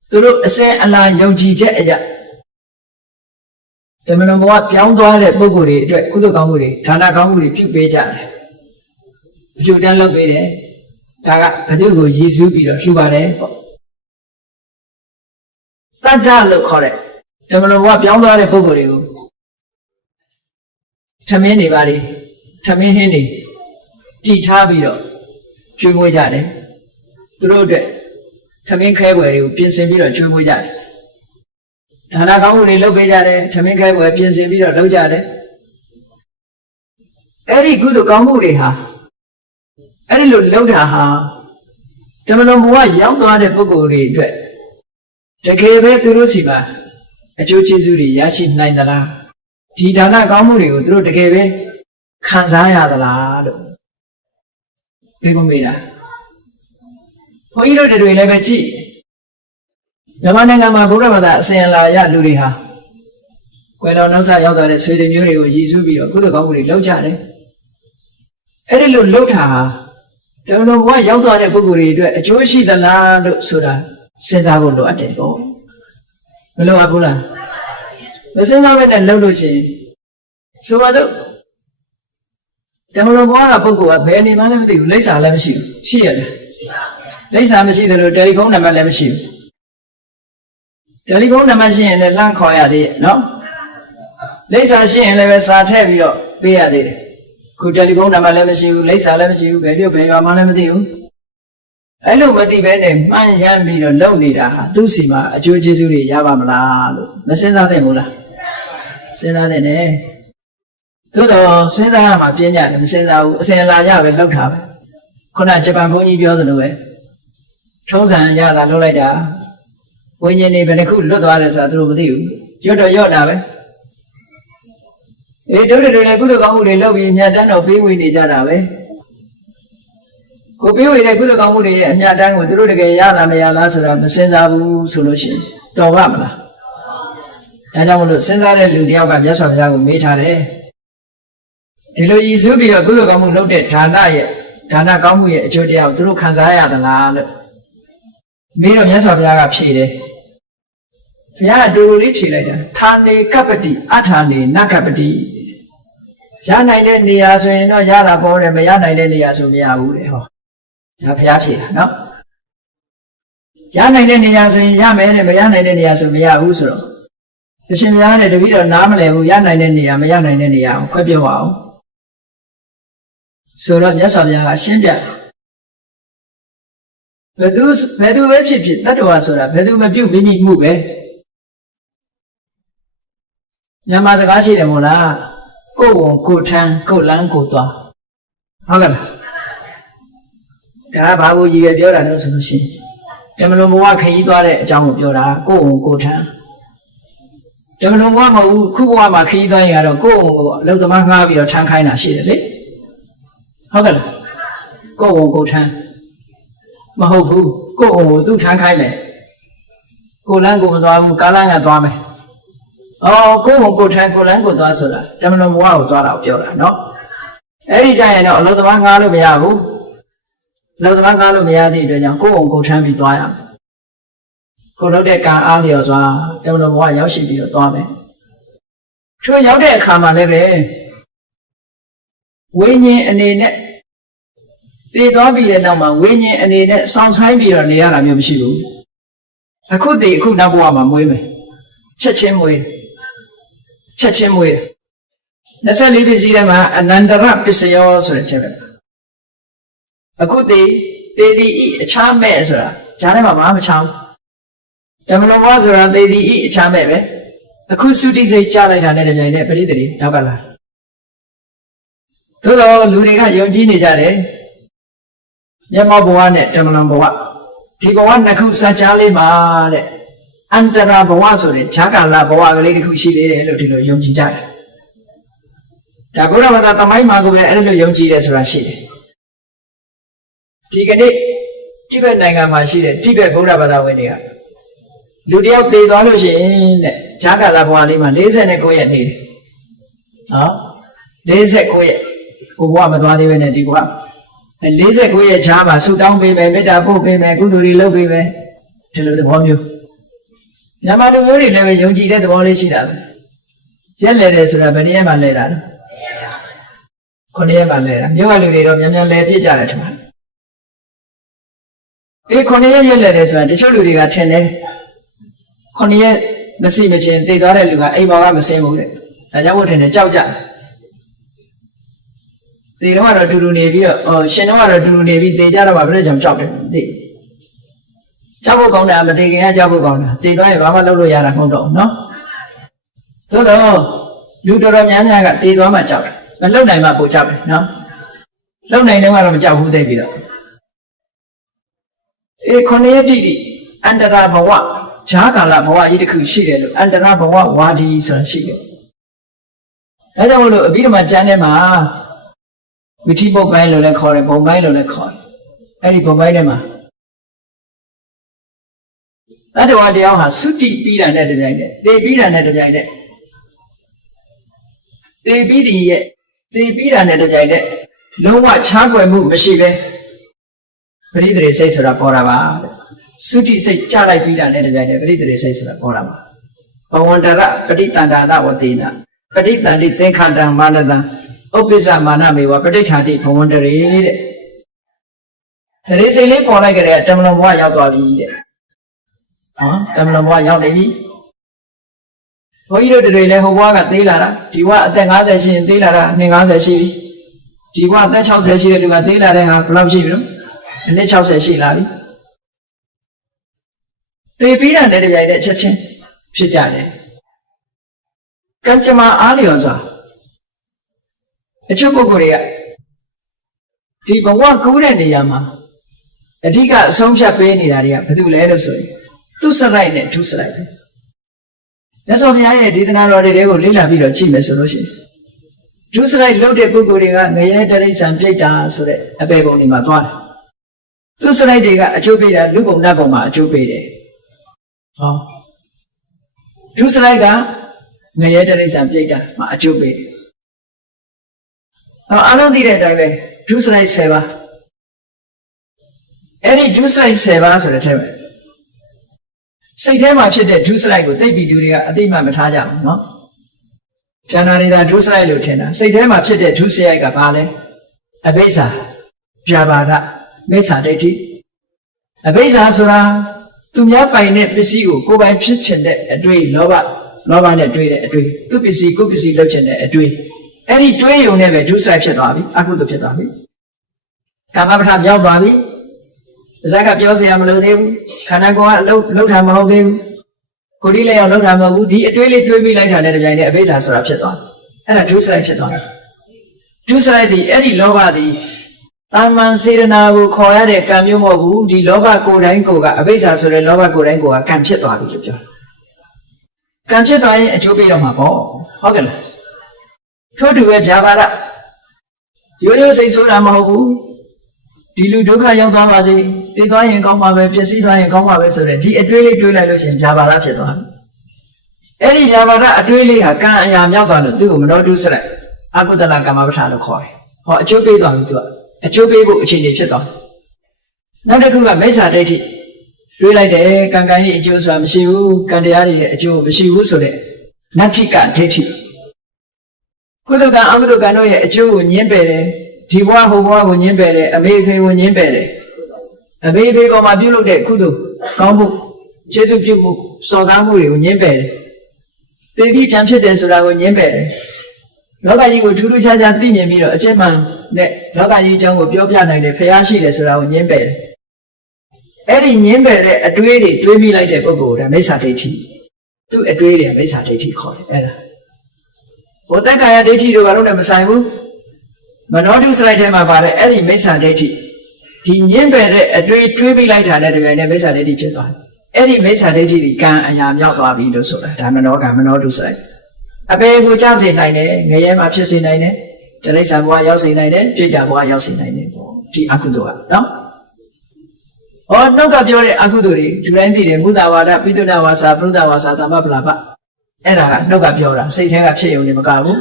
သူတို့အစင်အလာယုံကြည်ချက်အရာဓမ္မတော်ဘဝပြောင်းသွားတဲ့ပုဂ္ဂိုလ်တွေအတွက်ကုသိုလ်ကောင်းမှုတွေဌာနကောင်းမှုတွေပြုပေးကြတယ်အပြုတန်းလုပ်ပေးတယ်ဒါကဘသူကိုရည်စူးပြီးတော့လှူပါတယ်ပေါ့တတ္တလို့ခေါ်တဲ့ဓမ္မတော်ဘဝပြောင်းသွားတဲ့ပုဂ္ဂိုလ်တွေကိုထမင်းနေပါလေထမင်းဟင်းတွေတည်ထားပြီးတော့ကျွေးမွေးကြတယ်သူတို့အတွက်ထမင်းခဲပွဲတွေကိုပြင်ဆင်ပြီးတော့ကျွေးမွေးကြတယ်ဌာနကောင်းမှုတွေလုပ်ပေးကြတယ်ထမင်းခဲပွဲပြင်ဆင်ပြီးတော့လုပ်ကြတယ်အဲ့ဒီကုသိုလ်ကောင်းမှုတွေဟာအဲ့ဒီလိုလုပ်တာဟာဓမ္မတော်ဘဝရောက်သွားတဲ့ပုဂ္ဂိုလ်တွေအတွက်တကယ်ပဲသူတို့စီမှာအကျိုးကျေးဇူးတွေရရှိနိုင်သလားဒီဌာနကောင်းမှုတွေကိုသူတို့တကယ်ပဲခံစားရသလားလို့ပြောကုန်မိတာဘုန်းကြီးတို့တွေလည်းပဲကြည့်မြန်မာနိုင်ငံမှာဘုရားဘာသာအစဉ်အလာရလူတွေဟာကွယ်တော်နောက်ဆက်ရောက်သွားတဲ့ဆွေတွေမျိုးတွေကိုရည်စူးပြီးတော့ကုသိုလ်ကောင်းမှုတွေလုပ်ကြတယ်အဲ့ဒီလိုလုပ်တာဓမ္မတော်ဘဝရောက်သွားတဲ့ပုဂ္ဂိုလ်တွေအတွက်အကျိုးရှိသလားလို့ဆိုတာစဉ်းစားဖို့လိုအပ်တယ်ပေါ့မလိုအပ်ဘူးလားမစဉ်းစားဘဲနဲ့လုပ်လို့ရှိရင်ဆိုပါစို့ ဓမ္မလုံးဘဝကပုဂ္ဂိုလ်ကဘယ်နေမှလည်းမသိဘူးလိပ်စာလည်းမရှိဘူးရှိရတယ်လိပ်စာမရှိသလိုတယ်လီဖုန်းနံပါတ်လည်းမရှိဘူးတယ်လီဖုန်းနံပါတ်ရှိရင်လည်းလှမ်းခေါ်ရသေးရဲ့နော်လိပ်စာရှိရင်လည်းပဲစာထည့်ပြီးတော့ပေးရသေးတယ်ခုတယ်လီဖုန်းနံပါတ်လည်းမရှိဘူးလိပ်စာလည်းမရှိဘူးဘယ်ပြုတ်ဘယ်ရွာမှလည်းမသိဘူးအဲ့လိုမသိဘဲနဲ့မှန်းရမ်းပြီးတော့လုံနေတာဟာသူ့စီမှာအကျိုးကျေးဇူးတွေရပါမလားလို့မစဉ်းစားသင့်ဘူးလားစဉ်းစားသင့်တယ်သို့တော့စဉ်းစားရမှာပြညာတယ်မစဉ်းစားဘူးအစဉ်လာရပဲလောက်တာပဲခုနဂျပန်ဘုန်းကြီးပြောသလိုပဲထုံးစံရတာလုပ်လိုက်တာဝိညာဉ်တွေဘယ်နှခုလွတ်သွားတယ်ဆိုတာသူတို့မသိဘူးရွတ်တော့ရွတ်တာပဲတို့တွေလည်းကုသိုလ်ကောင်းမှုတွေလုပ်ပြီးအမြတ်တမ်းတော့ပေးဝေနေကြတာပဲကိုပေးဝေတဲ့ကုသိုလ်ကောင်းမှုတွေရဲ့အမြတ်တမ်းကိုသူတို့တကယ်ရလားမရလားဆိုတာမစဉ်းစားဘူးဆိုလို့ရှိရင်တော်ပါမလားဒါကြောင့်မလို့စဉ်းစားတဲ့လူတယောက်ကမြတ်စွာဘုရားကိုမေးထားတယ်ဒီလိုရည်စူးပြီးတော့ကုသိုလ်ကောင်းမှုလုပ်တဲ့ဌာနရဲ့ဌာနကောင်းမှုရဲ့အကျိုးတရားကိုသူတို့ခံစားရသလားလို့မေးတော့မြတ်စွာဘုရားကဖြေတယ်ဘုရားအတူတူလေးဖြေလိုက်တာဌာနေကပ္ပတိအဌာနေနကပ္ပတိရနိုင်တဲ့နေရာဆိုရင်တော့ရတာပေါ်တယ်မရနိုင်တဲ့နေရာဆိုမရဘူးတဲ့ဟောဒါဘုရားဖြေတာနော်ရနိုင်တဲ့နေရာဆိုရင်ရမယ်တဲ့မရနိုင်တဲ့နေရာဆိုမရဘူးဆိုတော့အရှင်ဘုရားနဲ့တပည့်တော်နားမလည်ဘူးရနိုင်တဲ့နေရာမရနိုင်တဲ့နေရာကိုခွဲပြောပါအောင်ဆိုတော့မြတ်စွာဘုရားကရှင်းပြဘယ်သူပဲဖြစ်ဖြစ်တတ္တဝါဆိုတာဘယ်သူမပြုတ်မိမိမှုပဲမြန်မာစကားရှိတယ်မို့လားကိုယ်ဝန်ကိုထမ်းကိုယ်လန်းကိုသွားဟုတ်ကဲ့လားဒါကဘာကိုရည်ရွယ်ပြောတာလဲဆိုလို့ရှိရင်ဓမ္မလွန်ဘဝခရီးသွားတဲ့အကြောင်းကိုပြောတာကိုယ်ဝန်ကိုထမ်းဓမ္မလွန်ဘဝမဟုတ်ဘူးခုဘဝမှာခရီးသွားရင်ကတော့ကိုယ်ဝန်ကိုအလုပ်သမားငှားပြီးတော့ထမ်းခိုင်းတာရှိတယ်လေဟုတ်ကဲ့လားကိုယ်ဝန်ကိုထမ်းမဟုတ်ဘူးကိုယ်ဝန်ကိုသူ့ထမ်းခိုင်းမယ်ကိုယ်လန်းကိုမသွားဘူးကားလန်းကသွားမယ်ကိုယ်ဝန်ကိုထမ်းကိုယ်လန်းကိုသွားဆိုတာဓမ္မလွန်ဘဝကိုသွားတာကိုပြောတာနော်အဲ့ဒီကြရင်တော့အလုပ်သမားငှားလို့မရဘူးအလုပ်သမားငှားလို့မရသည့်အတွက်ကြောင့်ကိုယ်ဝန်ကိုထမ်းပြီးသွားရမယ်ကိုလုပ်တဲ့ကံအားလျော်စွာဓမ္မလွန်ဘဝရောက်ရှိပြီးတော့သွားမယ်ထိုရောက်တဲ့အခါမှာလည်းပဲဝိညာဉ်အနေနဲ့တည်သွားပြီးတဲ့နောက်မှာဝိညာဉ်အနေနဲ့စောင့်ဆိုင်ပြီးတော့နေရတာမျိုးမရှိဘူးအခုတည်အခုနောက်ဘဝမှာမွေးမယ်ချက်ချင်းမွေး24ပစ္စည်းထဲမှာအနန္တရပစ္စယောဆိုတဲ့ချက်ပဲအခုတည်သည်ဤအခြားမဲ့ဆိုတာဈာထဲမှာမချောင်းဓမ္မလောဘဆိုတာတည်သည်ဤအခြားမဲ့ပဲအခုသုတိစိတ်ကြားလိုက်တာနဲ့တပြိုင်နက်ပရိသေနောက်ကလာသို့တော့လူတွေကယုံကြည်နေကြတယ်မျက်မှောက်ဘဝနဲ့ဓမ္မလွန်ဘဝဒီဘဝနှစ်ခုစัจ जा လေးမှာတဲ့အန္တရာဘဝဆိုတဲ့ဈာကာလဘဝကလေးတစ်ခုရှိသေးတယ်လို့ဒီလိုယုံကြည်ကြတယ်ဒါဘုရားဘာသာသမိုင်းမှာကိုပဲအဲ့လိုယုံကြည်တယ်ဆိုတာရှိတယ်ဒီကနေ့တိဘက်နိုင်ငံမှာရှိတဲ့တိဘက်ဘုရားဘာသာဝင်တွေကလူတယောက်တည်သွားလို့ရှိရင်တဲ့ဈာကာလဘဝလေးမှာ49ရက်နေတယ်နော်49ရက်ဘဝမသွားသေးပဲနဲ့ဒီဘဝ49ရက်ဈာမှာဆုတောင်းပေးမယ်မေတ္တာပို့ပေးမယ်ကုသိုလ်တွေလုပ်ပေးမယ်ဒီလိုသဘောမျိုးမြန်မာလူမျိုးတွေလည်းပဲယုံကြည်တဲ့သဘောလေးရှိတာပဲရက်လဲတယ်ဆိုတာဘယ်နည်းမှလဲတာလဲ9ရက်မှလဲတာမြို့ကလူတွေတော့များလဲပြစ်ကြတယ်ထင်တယ်9ရက်ရက်လဲတယ်ဆိုတာတချို့လူတွေကထင်တယ်9ရက်မရှိမချင်းတည်သွားတဲ့လူကအိမ်ပေါ်ကမစင်းဘူးတဲ့ဒါကြောင့်ဘုထင်တယ်ကြောက်ကြတယ်တေတော့ကတော့တူတူနေပြီးတော့ရှင်တော့ကတော့တူတူနေပြီးတေကြတော့ဗါဘယ်နဲ့ကြောင့်ကြောက်တယ်သိကြောက်ဖို့ကောင်းတာမတေခင်ကကြောက်ဖို့ကောင်းတာတေသွားရင်ဘာမှလုပ်လို့ရတာမဟုတ်တော့ဘူးနော်သို့တော့လူတော်တော်များများကတေသွားမှကြောက်တယ်မလုပ်နိုင်မှပိုကြောက်တယ်နော်လုပ်နိုင်တော့ကတော့မကြောက်ဘူးသိပြီးတော့9ရက်တိတိအန္တရာဘဝဈာကာလဘဝကြီးတစ်ခုရှိတယ်လို့အန္တရာဘဝဝါဒီဆိုတာရှိတယ်ဒါကြောင့်မို့လို့အဘိဓမ္မာကျမ်းထဲမှာဝိသီပုတ်ပိုင်းလို့လည်းခေါ်တယ်ဘုံပိုင်းလို့လည်းခေါ်တယ်အဲ့ဒီဘုံပိုင်းထဲမှာတတ္တဝါတရားဟာသုတိပြီးတာနဲ့တပြိုင်တည်းသေပြီးတာနဲ့တပြိုင်တည်းသေပြီးတာနဲ့တပြိုင်တည်းလုံးဝခြားကွယ်မှုမရှိပဲပရိသေစိတ်ဆိုတာပေါ်တာပါသုတိစိတ်ချလိုက်ပြီးတာနဲ့တပြိုင်တည်းပရိသေစိတ်ဆိုတာပေါ်တာပါဘဝန္တရပဋိတန္တာနဝတိနာပဋိတန္တိသင်္ခါတံမာနတံ ဥပ္ပစ္စမာနမေဝပဋိဋ္ဌာတိဘဝန္တရေတဲ့သရေစိတ်လေးပေါ်လိုက်ကြတဲ့တမလွန်ဘဝရောက်သွားပြီတဲ့တမလွန်ဘဝရောက်နေပြီဘုန်းကြီးတို့တွေလည်းဟိုဘဝကသေးလာတာဒီဘဝအသက်50ရှိရင်သေးလာတာ50ရှိပြီဒီဘဝအသက်60ရှိတဲ့သူကသေးလာတဲ့ဟာဘယ်လောက်ရှိပြီလို့အနည်း60ရှိလာပြီသေပြီးတာနဲ့တပြိုင်တည်းချက်ချင်းဖြစ်ကြတယ်ကံကြမ္မာအားလျော်စွာအချို့ပုဂ္ဂိုလ်တွေကဒီဘဝကူးတဲ့နေရာမှာအဓိကအဆုံးဖြတ်ပေးနေတာတွေကဘာလို့လဲလို့ဆိုရင်သူစရိုက်နဲ့ဒုစရိုက်ပဲမြတ်စွာဘုရားရဲ့ဒေသနာတော်တွေကိုလေ့လာပြီးတော့ကြည့်မယ်ဆိုလို့ရှိရင်ဒုစရိုက်လုပ်တဲ့ပုဂ္ဂိုလ်တွေကငရဲတရိစ္ဆာန်ပြိတ္တာဆိုတဲ့အပေပုံတွေမှာသွားတယ်သူစရိုက်တွေကအကျိုးပေးတာလူပုံနတ်ပုံမှာအကျိုးပေးတယ်ဒုစရိုက်ကငရဲတရိစ္ဆာန်ပြိတ္တာမှာအကျိုးပေးတယ်အားလုံးသိတဲ့အတိုင်းပဲဒုစရိုက်10ပါးအဲ့ဒီဒုစရိုက်10ပါးဆိုတဲ့ထဲမှာစိတ်ထဲမှာဖြစ်တဲ့ဒုစရိုက်ကိုသိပြီသူတွေကအသိမှမထားကြဘူးနော်ဉာဏ်နေတာဒုစရိုက်လို့ထင်တာစိတ်ထဲမှာဖြစ်တဲ့ဒုစရိုက်ကဘာလဲအဘိဇ္ဇာပြာပါဒမိစ္ဆာဒိဋ္ဌိအဘိဇ္ဇာဆိုတာသူများပိုင်တဲ့ပစ္စည်းကိုကိုယ်ပိုင်ဖြစ်ချင်တဲ့အတွေ့လောဘနဲ့တွေ့တဲ့အတွေ့သူပစ္စည်းကိုပစ္စည်းလုပ်ချင်တဲ့အတွေ့အဲ့ဒီတွေးယုံနဲ့ပဲဒုစရိုက်ဖြစ်သွားပြီအကုသိုလ်ဖြစ်သွားပြီကာမပဋ္ဌာပြောင်းသွားပြီဇာကပြောစရာမလိုသေးဘူးခန္ဓာကိုယ်ကလှုပ်တာမဟုတ်သေးဘူးကိုယ်ဒီလည်းအောင်လှုပ်တာမဟုတ်ဘူးဒီအတွေးလေးတွေးပြီးလိုက်တာနဲ့တပြိုင်တည်းအဘိဇ္ဇာဆိုတာဖြစ်သွားအဲ့ဒါဒုစရိုက်ဖြစ်သွားတယ်ဒုစရိုက်ဒီအဲ့ဒီလောဘဒီတာမန်စေရနာကိုခေါ်ရတဲ့ကံမျိုးမဟုတ်ဘူးဒီလောဘကိုယ်တိုင်းကိုယ်ကအဘိဇ္ဇာဆိုတဲ့လောဘကိုယ်တိုင်းကိုယ်ကကံဖြစ်သွားပြီလို့ပြောတယ်ကံဖြစ်သွားရင်အကျိုးပေးတော့မှာပေါ့ဟုတ်ကဲ့လားထို့တူပဲဗျာပါဒရိုးရိုးစိတ်ဆိုးတာမဟုတ်ဘူးဒီလူဒုက္ခရောက်သွားပါစေတည်သွားရင်ကောင်းပါပဲပျက်စီးသွားရင်ကောင်းပါပဲဆိုတဲ့ဒီအတွေးလေးတွေးလိုက်လို့ရှင်ဗျာပါဒဖြစ်သွားတယ်အဲ့ဒီဗျာပါဒအတွေးလေးဟာကံအရာမြောက်သွားလို့သူ့ကိုမနောတုစရိုက်အကုသလကမ္မပဋ္ဌာန်းလို့ခေါ်တယ်ဟောအကျိုးပေးသွားပြီသူကအကျိုးပေးဖို့အခြေအနေဖြစ်သွားနောက်တစ်ခုကမိစ္ဆာဒိဋ္ဌိတွေးလိုက်တယ်ကံကံရဲ့အကျိုးဆိုတာမရှိဘူးကံတရားတွေရဲ့အကျိုးမရှိဘူးဆိုတဲ့နတ္ထိကဒိဋ္ဌိကုသကံအကုသကံတို့ရဲ့အကျိုးကိုညှင်းပယ်တယ်ဒီဘဝဟိုဘဝကိုညှင်းပယ်တယ်အမေဖေကိုညှင်းပယ်တယ်အမေဖေပေါ်မှာပြုလုပ်တဲ့ကုသိုလ်ကောင်းမှုကျေးဇူးပြုမှုစော်ကားမှုတွေကိုညှင်းပယ်တယ်သိပြီးပြန်ဖြစ်တယ်ဆိုတာကိုညှင်းပယ်တယ်လောကကြီးကိုထူးထူးခြားခြားသိမြင်ပြီးတော့အကျဉ်းမှန်နဲ့လောကကြီးအကြောင်းကိုပြောပြနိုင်တယ်ဖျားရှိတယ်ဆိုတာကိုညှင်းပယ်တယ်အဲ့ဒီညှင်းပယ်တဲ့အတွေးတွေတွေးမိလိုက်တဲ့ပုဂ္ဂိုလ်ကမိစ္ဆာဒိဋ္ဌိသူ့အတွေးတွေမိစ္ဆာဒိဋ္ဌိခေါ်တယ်အဲ့ဒါဘုဒ္ဓကာယဒိဋ္ဌိတို့ဘာလို့လဲမဆိုင်ဘူးမနောတုစရိုက်ထဲမှာပါတယ်အဲ့ဒီမိစ္ဆာဒိဋ္ဌိဒီညှင်းပယ်တဲ့အတွေးတွေးပြီးလိုက်တာနဲ့တကယ်နဲ့မိစ္ဆာဒိဋ္ဌိဖြစ်သွားတယ်အဲ့ဒီမိစ္ဆာဒိဋ္ဌိဒီကံအရာမြောက်သွားပြီလို့ဆိုတာဒါမနောကမနောတုစရိုက်အပေကိုကြစေနိုင်တယ်ငရဲမှာဖြစ်စေနိုင်တယ်တိရစ္ဆာန်ဘဝရောက်စေနိုင်တယ်ပြိတ္တာဘဝရောက်စေနိုင်တယ်ပေါ့ဒီအကုသိုလ်ကနော်ဟောနောက်ကပြောတဲ့အကုသိုလ်တွေလူတိုင်းသိတယ်မုဒ္ဒဝါဒပိဋကဝါစာပရုဒ္ဒဝါစာသမ္မပလာပအဲ့ဒါကနှုတ်ကပြောတာစိတ်ထဲကဖြစ်ရုံနဲ့မကဘူး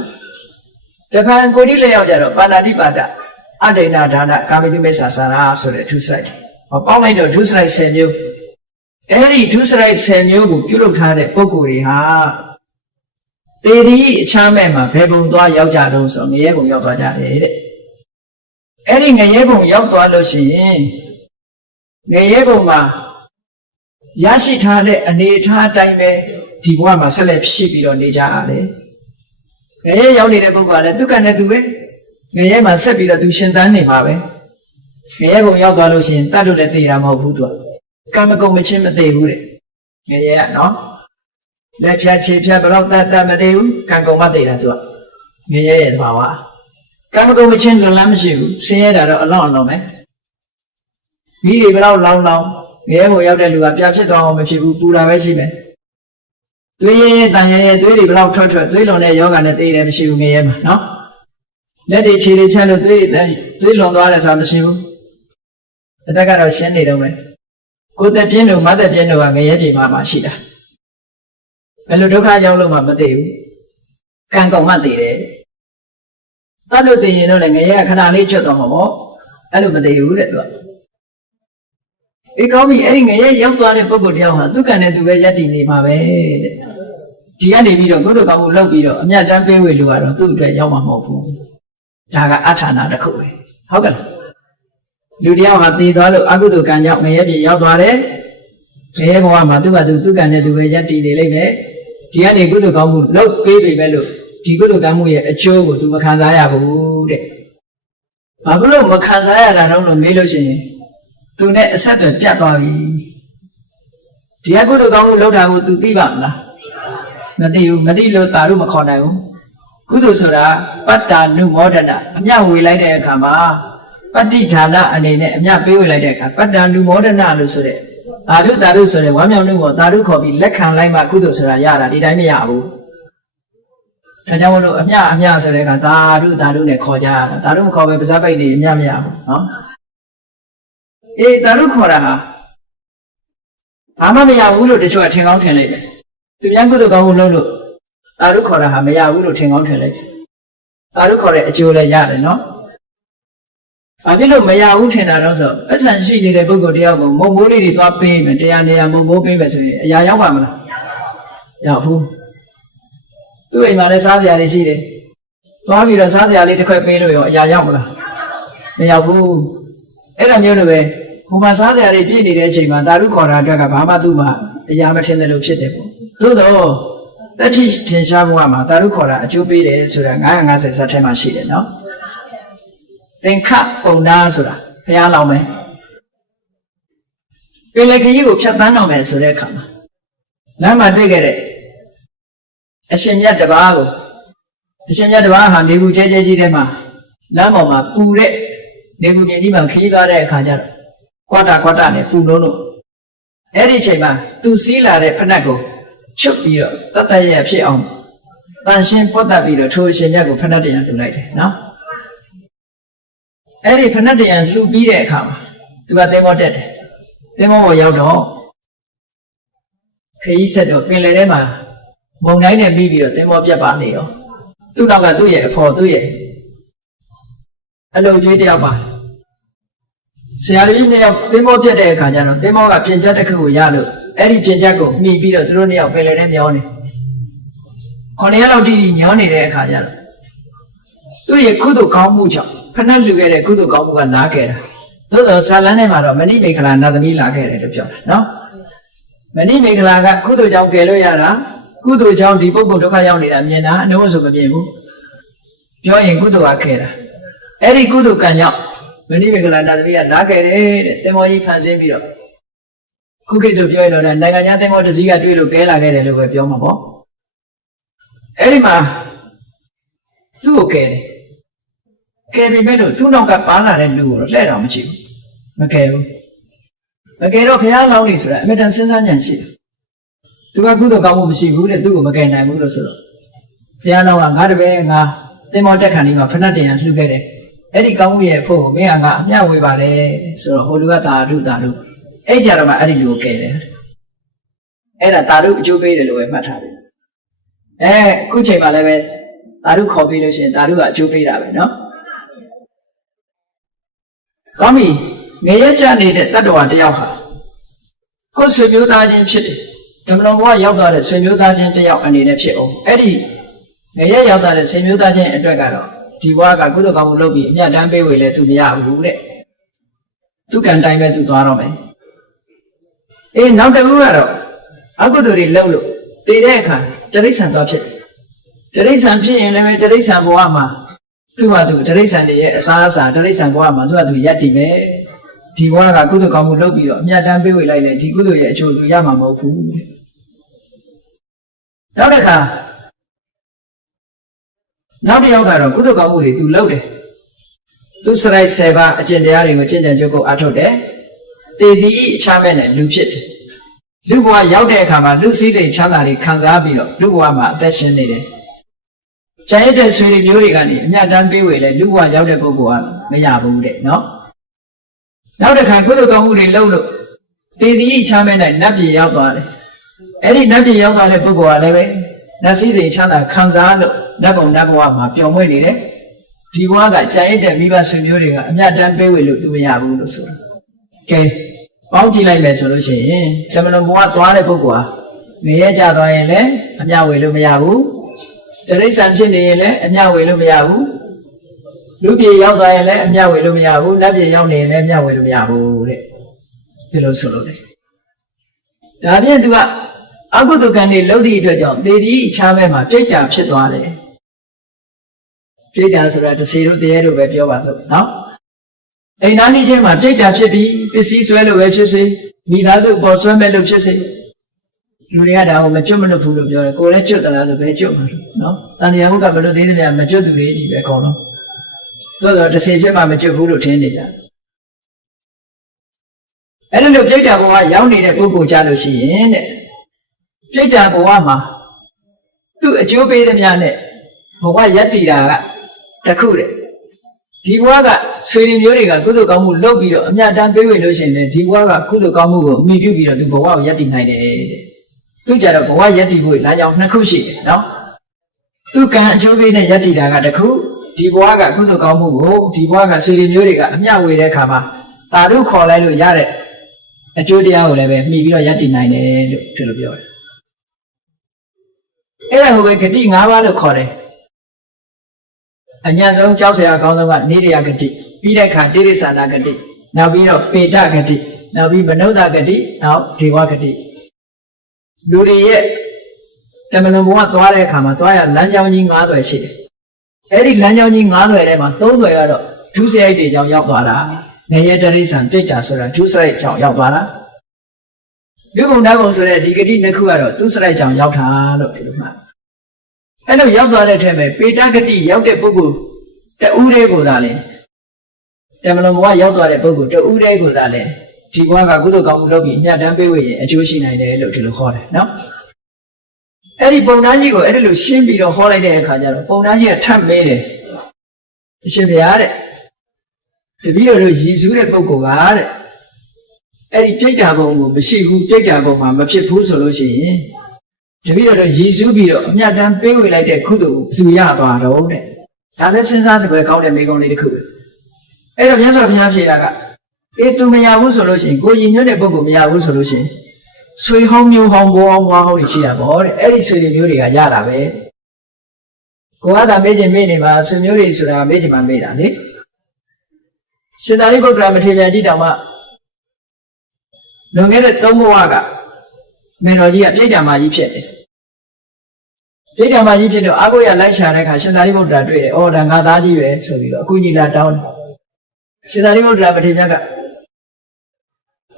တခါကိုတိလက်ရောက်ကြတော့ပါဏာတိပါဒအဒိဏဒါနကာမိတုမိစ္ဆာစာရာဆိုတဲ့ဒုစရိုက်ဟောပေါင်းလိုက်တော့ဒုစရိုက်10မျိုးအဲ့ဒီဒုစရိုက်10မျိုးကိုပြုလုပ်ထားတဲ့ပုဂ္ဂိုလ်တွေဟာတေဒီအချမ်းမဲ့မှာဘယ်ပုံသွားရောက်ကြတော့ဆိုငရဲပုံရောက်သွားကြတယ်တဲ့အဲ့ဒီငရဲပုံရောက်သွားလို့ရှိရင်ငရဲပုံမှာရရှိထားတဲ့အနေအထားအတိုင်းပဲဒီဘဝမှာဆက်လက်ဖြစ်ပြီးတော့နေကြရတယ်ငရဲရောက်နေတဲ့ပုဂ္ဂိုလ်ကလည်းသူကနဲ့သူပဲငရဲမှာဆက်ပြီးတော့သူရှင်သန်နေမှာပဲငရဲပုံရောက်သွားလို့ရှိရင်တတ်လို့လည်းသိတာမဟုတ်ဘူးသူကကံမကုန်မချင်းမသိဘူးတဲ့ငရဲကနော်လက်ဖြတ်ခြေဖြတ်ဘယ်တော့တတ်မသိဘူးကံကုန်မသိတာသူကငရဲရဲ့သဘာဝကံမကုန်မချင်းလွန်လန်းမရှိဘူးဆင်းရဲတာတော့အလောင်းပဲမိတွေဘယ်တော့လောင်းငရဲပုံရောက်တဲ့လူကပြဖြစ်သွားအောင်မဖြစ်ဘူးပူတာပဲရှိမယ်သွေးရဲတန်ရဲသွေးတွေဘယ်တော့ထွက်သွေးလွန်တဲ့ယောဂနဲ့သိတယ်မရှိဘူးငရဲမှာနော်လက်တွေခြေတွေချမ်းလို့သွေးလွန်သွားတယ်ဆိုတာမရှိဘူးအတက်ကတော့ရှင်းနေတော့မယ်ကိုယ်သက်ပြင်းလို့မသက်ပြင်းလို့ကငရဲပြေမှာရှိတာဘယ်လိုဒုက္ခရောက်လို့မှမသိဘူးကံကုန်မှသိတယ်တတ်လို့သိရင်တော့လည်းငရဲကခဏလေးကျွတ်သွားမှာပေါ့အဲ့လိုမသိဘူးတဲ့သူကကောင်းပြီအဲ့ဒီငရဲရောက်သွားတဲ့ပုဂ္ဂိုလ်တယောက်ဟာသူကံနဲ့သူပဲယက်တည်နေမှာပဲတဲ့ဒီကနေပြီးတော့ကုသိုလ်ကောင်းမှုလုပ်ပြီးတော့အမြတ်တမ်းပေးဝေလို့ကတော့သူ့အတွက်ရောက်မှာမဟုတ်ဘူး ဒါကအထာဏတစ်ခုပဲဟုတ်ကဲ့လူတယောက်ဟာတည်သွားလို့အကုသိုလ်ကံကြောင့်ငရဲပြေရောက်သွားတယ်ငရဲဘဝမှာသူ့ဘာသူကံနဲ့သူပဲရပ်တည်နေလိမ့်မယ်ဒီကနေကုသိုလ်ကောင်းမှုလုပ်ပေးပြီပဲလို့ဒီကုသိုလ်ကောင်းမှုရဲ့အကျိုးကိုသူမခံစားရဘူးတဲ့ဘာလို့မခံစားရတာတော့လို့မေးလို့ရှိရင်သူနဲ့အဆက်အသွယ်ပြတ်သွားပြီဒီကုသိုလ်ကောင်းမှုလုပ်တာကိုသူသိပါမလားမသိဘူးမသိလို့တာတို့မခေါ်နိုင်ဘူးကုသိုလ်ဆိုတာပတ္တာနုမောဒနာအမြဝေလိုက်တဲ့အခါမှာပဋိဌာနအနေနဲ့အမြပေးဝေလိုက်တဲ့အခါပတ္တာနုမောဒနာလို့ဆိုတဲ့တာရုဆိုတဲ့ဝမ်းမြောက်မှုကိုတာရုခေါ်ပြီးလက်ခံလိုက်မှကုသိုလ်ဆိုတာရတာဒီတိုင်းမရဘူးဒါကြောင့်မလို့အမြဆိုတဲ့အခါတာရုနဲ့ခေါ်ကြရတာတာရုမခေါ်ပဲပါဇာပိတ်နေအမြမရဘူးနော်အေးတာရုခေါ်တာဟာဘာမှမရဘူးလို့တချို့ကထင်ကောင်းထင်လိုက်တယ်သူများကုသိုလ်ကောင်းမှုလုပ်လို့တာရုခေါ်တာဟာမရဘူးလို့ထင်ကောင်းထင်လိုက်တယ်တာရုခေါ်တဲ့အကျိုးလည်းရတယ်နော်ဘာဖြစ်လို့မရဘူးထင်တာတော့ဆိုအဆန်ရှိနေတဲ့ပုဂ္ဂိုလ်တယောက်ကိုမုံမိုးလေးတွေသွားပေးမယ်တရားနေရာမုံမိုးပေးမယ်ဆိုရင်အရာရောက်ပါမလားရောက်ဘူးသူ့အိမ်မှာလည်းစားစရာတွေရှိတယ်သွားပြီးတော့စားစရာလေးတစ်ခွက်ပေးလို့ရောအရာရောက်မလားမရောက်ဘူးအဲ့လိုမျိုးလိုပဲဟိုမှာစားစရာတွေပြည့်နေတဲ့အချိန်မှာတာရုခေါ်တာအတွက်ကဘာမှသူ့မှာအရာမထင်တယ်လို့ဖြစ်တယ်ပေါ့သို့တော့တတိထင်ရှားမှုမှာတာရုခေါ်တာအကျိုးပေးတယ်ဆိုတာ950ဇတ်ထဲမှာရှိတယ်နော်သင်္ခပုံနာဆိုတာဘုရားလောင်းမယ်ပင်လယ်ခရီးကိုဖြတ်သန်းတော့မယ်ဆိုတဲ့အခါမှာလမ်းမှာတွေ့ခဲ့တဲ့အရှင်မြတ်တစ်ပါးကိုအရှင်မြတ်တစ်ပါးဟာနေဘူးကျဲကြီးထဲမှာလမ်းပေါ်မှာပူတဲ့နေဘူးမြေကြီးမှာခရီးသွားတဲ့အခါကျတော့ကွာတာနဲ့ပူလုံးလို့အဲ့ဒီအချိန်မှာသူစီးလာတဲ့ဖနက်ကိုချွတ်ပြီးတော့တတ်တရဖြစ်အောင်တန်ရှင်းပွတ်တတ်ပြီးတော့ထိုအရှင်မြတ်ကိုဖနက်တရားလှူလိုက်တယ်နော်အဲ့ဒီဖနက်တရားလှူပြီးတဲ့အခါမှာသူကသင်္ဘောတက်တယ်သင်္ဘောပေါ်ရောက်တော့ခရီးဆက်တော့ပင်လယ်ထဲမှာမုန်တိုင်းနဲ့ပြီးပြီးတော့သင်္ဘောပြတ်ပါနေရောသူ့နောက်ကသူ့ရဲ့အဖော်သူ့ရဲ့အလုပ်ကျွေးတယောက်ပါဆရာကြီးနှစ်ယောက်သင်္ဘောပြတ်တဲ့အခါကျတော့သင်္ဘောကပြင်ချက်တစ်ခုကိုရလို့အဲ့ဒီပြင်ချက်ကိုမှီပြီးတော့သူတို့နှစ်ယောက်ပင်လယ်ထဲမျောနေ9ရက်လောက်တိတိမျောနေတဲ့အခါကျတော့သူ့ရဲ့ကုသိုလ်ကောင်းမှုကြောင့်ဖဏတ်လူခဲ့တဲ့ကုသိုလ်ကောင်းမှုကလာခဲ့တာသို့သောဇာလန်းထဲမှာတော့မဏိမေခလာနတ်သမီးလာခဲ့တယ်လို့ပြောတာနော်မဏိမေခလာကကုသိုလ်ကြောင့်ကယ်လို့ရတာကုသိုလ်ကြောင့်ဒီပုဂ္ဂိုလ်ဒုက္ခရောက်နေတာမြင်တာအနှုတ်ဆိုမမြင်ဘူးပြောရင်ကုသိုလ်ကခဲ့တာအဲ့ဒီကုသိုလ်ကံကြောင့်မဏိမေခလာနတ်သမီးကလာခဲ့တယ်တဲ့သင်္ဘောကြီးဖန်ဆင်းပြီးတော့ခုခေတ်တို့ပြောရတော့နိုင်ငံခြားသင်္ဘောတစ်စီးကတွေ့လို့ကဲလာခဲ့တယ်လို့ပဲပြောမှာပေါ့အဲ့ဒီမှာသူ့ကိုကဲတယ်ကဲပြီးမဲ့လို့သူ့နောက်ကပါလာတဲ့လူကိုတော့လှဲ့တော်မကြည့်ဘူးမကဲဘူးမကဲတော့ဘုရားလောင်းနေဆိုတာအမြဲတမ်းစဉ်းစားဉာဏ်ရှိတယ်သူကကုသိုလ်ကောင်းမှုမရှိဘူးတဲ့သူ့ကိုမကဲနိုင်ဘူးလို့ဆိုတော့ဘုရားလောင်းကငါတပည့်ငါသင်္ဘောတက်ခါလေးမှာဖဏတ်တရားလှူခဲ့တယ်အဲ့ဒီကောင်းမှုရဲ့ဖို့ကိုမင်းကအမျှဝေပါတယ်ဆိုတော့ဟိုလူကတာရုအဲ့ကြတော့မှအဲ့ဒီလူကိုကဲတယ်အဲ့ဒါတာရုအကျိုးပေးတယ်လို့ပဲမှတ်ထားတယ်ခုချိန်မှာလည်းပဲတာရုခေါ်ပြီးလို့ရှိရင်တာရုကအကျိုးပေးတာပဲနော်ကောင်းပြီငရဲချနေတဲ့တတ္တဝါတယောက်ဟာကိုယ်ဆွေမျိုးသားချင်းဖြစ်တယ်ဓမ္မတော်ဘဝရောက်သွားတဲ့ဆွေမျိုးသားချင်းတယောက်အနေနဲ့ဖြစ်အောင်အဲ့ဒီငရဲရောက်သွားတဲ့ဆွေမျိုးသားချင်းအတွက်ကတော့ဒီဘဝကကုသိုလ်ကောင်းမှုလုပ်ပြီးအမြတ်တမ်းပေးဝေလဲသူမရဘူးတဲ့သူကံတိုင်းပဲသူသွားတော့မယ်နောက်တစ်ခုကတော့အကုသိုလ်တွေလုပ်လို့တည်တဲ့အခါတိရစ္ဆာန်သွားဖြစ်တယ်တိရစ္ဆာန်ဖြစ်ရင်လည်းတိရစ္ဆာန်ဘဝမှာသူ့ဘာသူတိရစ္ဆာန်တွေရဲ့အစားအစာတိရစ္ဆာန်ဘဝမှာသူ့ဘာသူရပ်တည်မယ်ဒီဘဝကကုသိုလ်ကောင်းမှုလုပ်ပြီးတော့အမြတ်တမ်းပေးဝေလိုက်လေဒီကုသိုလ်ရဲ့အကျိုးသူရမှာမဟုတ်ဘူးနောက်တစ်ခါနောက်တစ်ယောက်ကတော့ကုသိုလ်ကောင်းမှုတွေသူလုပ်တယ်သူစရိုက်7ပါးအကျင့်တရားတွေကိုကျင့်ကြံကြိုးကိုအားထုတ်တယ်တည်တည်အခြားမဲ့နဲ့လူဖြစ်တယ်လူဘဝရောက်တဲ့အခါမှာလူစည်းစိမ်ချမ်းသာတွေခံစားပြီးတော့လူဘဝမှာအသက်ရှင်နေတယ်ကျန်ရတဲ့ဆွေတွေမျိုးတွေကနေအမြတ်တမ်းပေးဝေလဲလူဘဝရောက်တဲ့ပုဂ္ဂိုလ်ကမရဘူးတဲ့နော်နောက်တစ်ခါကုသိုလ်ကောင်းမှုတွေလုပ်လို့တည်တည်အခြားမဲ့နဲ့နတ်ပြည်ရောက်သွားတယ်အဲ့ဒီနတ်ပြည်ရောက်သွားတဲ့ပုဂ္ဂိုလ်ကလည်းပဲနတ်စည်းစိမ်ချမ်းသာခံစားလို့နတ်ဘုံနတ်ဘဝမှာပျော်မွေ့နေတယ်ဒီဘဝကကျန်ရတဲ့မိဘဆွေမျိုးတွေကအမြတ်တမ်းပေးဝေလို့သူမရဘူးလို့ဆိုတာကဲပေါင်းကြည့်လိုက်မယ်ဆိုလို့ရှိရင်ဓမ္မလွန်ဘဝသွားတဲ့ပုဂ္ဂိုလ်ဟာငရဲကြသွားရင်လည်းအမြဝေလို့မရဘူးတိရစ္ဆာန်ဖြစ်နေရင်လည်းအမြဝေလို့မရဘူး လူပြေရောက်သွားရင်လည်းအမျှဝေလို့မရဘူးနတ်ပြေရောက်နေရင်လည်းအမျှဝေလို့မရဘူးတဲ့ဒီလိုဆိုလို့လေဒါဖြင့်သူကအကုသိုလ်ကံတွေလုပ်သည့်အတွက်ကြောင့်သေသည်အခြားဘက်မှာပြိတ္တာဖြစ်သွားတယ်ပြိတ္တာဆိုတာတစ်စီတို့တရားတို့ပဲပြောပါစို့နော်အိမ်သားနေချင်းမှာပြိတ္တာဖြစ်ပြီးပစ္စည်းဆွဲလို့ပဲဖြစ်စေမိသားစုပေါ်ဆွဲမဲ့လို့ဖြစ်စေလူတွေကဒါကိုမကျွတ်မလွတ်ဘူးလို့ပြောတယ်ကိုယ်လည်းကျွတ်သလားဆိုပဲကျွတ်မှာလို့နော်တန်တရားဘုကမလွတ်သေးတယ်မကျွတ်သူတွေကြီးပဲအကုန်လုံးသို့တော့တစ်စီချင်းမှမကျွတ်ဘူးလို့ထင်နေကြတယ်အဲ့ဒါလို့ပြိတ္တာဘဝရောက်နေတဲ့ပုဂ္ဂိုလ်ကြလို့ရှိရင်တဲ့ပြိတ္တာဘဝမှာသူ့အကျိုးပေးသမျှနဲ့ဘဝယက်တည်တာကတခုတဲ့ဒီဘဝကဆွေတွေမျိုးတွေကကုသိုလ်ကောင်းမှုလုပ်ပြီးတော့အမြတ်တမ်းပေးဝေလို့ရှိရင်လည်းဒီဘဝကကုသိုလ်ကောင်းမှုကိုအမိပြုပြီးတော့သူဘဝကိုယက်တည်နိုင်တယ်တဲ့သူကြတော့ဘဝယက်တည်ဖို့လမ်းကြောင်းနှစ်ခုရှိတယ်နော်သူကံအကျိုးပေးနဲ့ယက်တည်တာကတခုဒီဘဝကကုသိုလ်ကောင်းမှုကိုဒီဘဝကဆွေတွေမျိုးတွေကအမြတ်ဝေတဲ့အခါမှာတာရုခေါ်လိုက်လို့ရတဲ့အကျိုးတရားကိုလည်းပဲမှီပြီးတော့ယက်တည်နိုင်တယ်လို့ဒီလိုပြောတယ်အဲ့ဒါကိုပဲဂတိ၅ပါးလို့ခေါ်တယ်အညံဆုံးကြောက်စရာအကောင်းဆုံးကနေရဂတိပြီးတဲ့အခါတိရိစ္ဆာနာဂတိနောက်ပြီးတော့ပေတဂတိနောက်ပြီးမနုဿဂတိနောက်ဒေဝဂတိလူတွေရဲ့တမလွန်ဘဝသွားတဲ့အခါမှာသွားရလမ်းကြောင်းကြီး၅သွယ်ရှိတယ်အဲ့ဒီလမ်းကြောင်းကြီး၅သွယ်ထဲမှာ၃သွယ်ကတော့ဒုစရိုက်တွေကြောင့်ရောက်သွားတာနေရတိရိစ္ဆာန်ပြိတ္တာဆိုတာဒုစရိုက်ကြောင့်ရောက်သွားတာလူဘုံဓာတ်ဘုံဆိုတဲ့ဒီဂတိနှစ်ခုကတော့ဒုစရိုက်ကြောင့်ရောက်တာလို့ဒီလိုမှအဲ့လိုရောက်သွားတဲ့ထဲမှာပေတဂတိရောက်တဲ့ပုဂ္ဂိုလ်တဦးတည်းကိုသာလေတမလွန်ဘဝရောက်သွားတဲ့ပုဂ္ဂိုလ်တဦးတည်းကိုသာလေဒီဘဝကကုသိုလ်ကောင်းမှုလုပ်ပြီးအမြတ်တမ်းပေးဝေရင်အကျိုးရှိနိုင်တယ်လို့ဒီလိုခေါ်တယ်နော်အဲ့ဒီပုံသားကြီးကိုအဲ့ဒီလိုရှင်းပြီးတော့ဟောလိုက်တဲ့အခါကျတော့ပုံသားကြီးကထပ်မဲတယ်အရှင်ဘုရားတဲ့တပည့်တော်တို့ရည်စူးတဲ့ပုဂ္ဂိုလ်ကတဲ့အဲ့ဒီပြိတ္တာဘုံကိုမရှိဘူးပြိတ္တာဘုံမှာမဖြစ်ဘူးဆိုလို့ရှိရင်တပည့်တော်တို့ရည်စူးပြီးတော့အမြတ်တမ်းပေးဝေလိုက်တဲ့ကုသိုလ်ကိုဘယ်သူရသွားတော့တဲ့ဒါလည်းစဉ်းစားစပွဲကောင်းတဲ့မိကုံးလေးတစ်ခုပဲအဲ့တော့မြတ်စွာဘုရားဖြေတာကသူမရဘူးဆိုလို့ရှိရင်ကိုရည်ညွှန်းတဲ့ပုဂ္ဂိုလ်မရဘူးဆိုလို့ရှိရင်ဆွေဟောင်းမျိုးဟောင်းဘောဟောင်းဘွားဟောင်းတွေရှိတာပေါ့တဲ့အဲ့ဒီဆွေတွေမျိုးတွေကရတာပဲကိုကသာမေ့ခြင်းမေ့နေမှာဆွေမျိုးတွေဆိုတာမေ့ခြင်းမှမေ့တာလေရှင်သာရိပုတ္တရာမထေရကြီးတောင်မှလွန်ခဲ့တဲ့၃ဘဝကမေတော်ကြီးကပြိတ္တာမကြီးဖြစ်တယ်ပြိတ္တာမကြီးဖြစ်တော့အာကိုရလိုက်ရှာတဲ့အခါရှင်သာရိပုတ္တရာတွေ့တယ်။အော်ဒါငါသားကြီးပဲဆိုပြီးတော့အခုကြီးလာတောင်းတယ်။ရှင်သာရိပုတ္တရာမထေရမြတ်က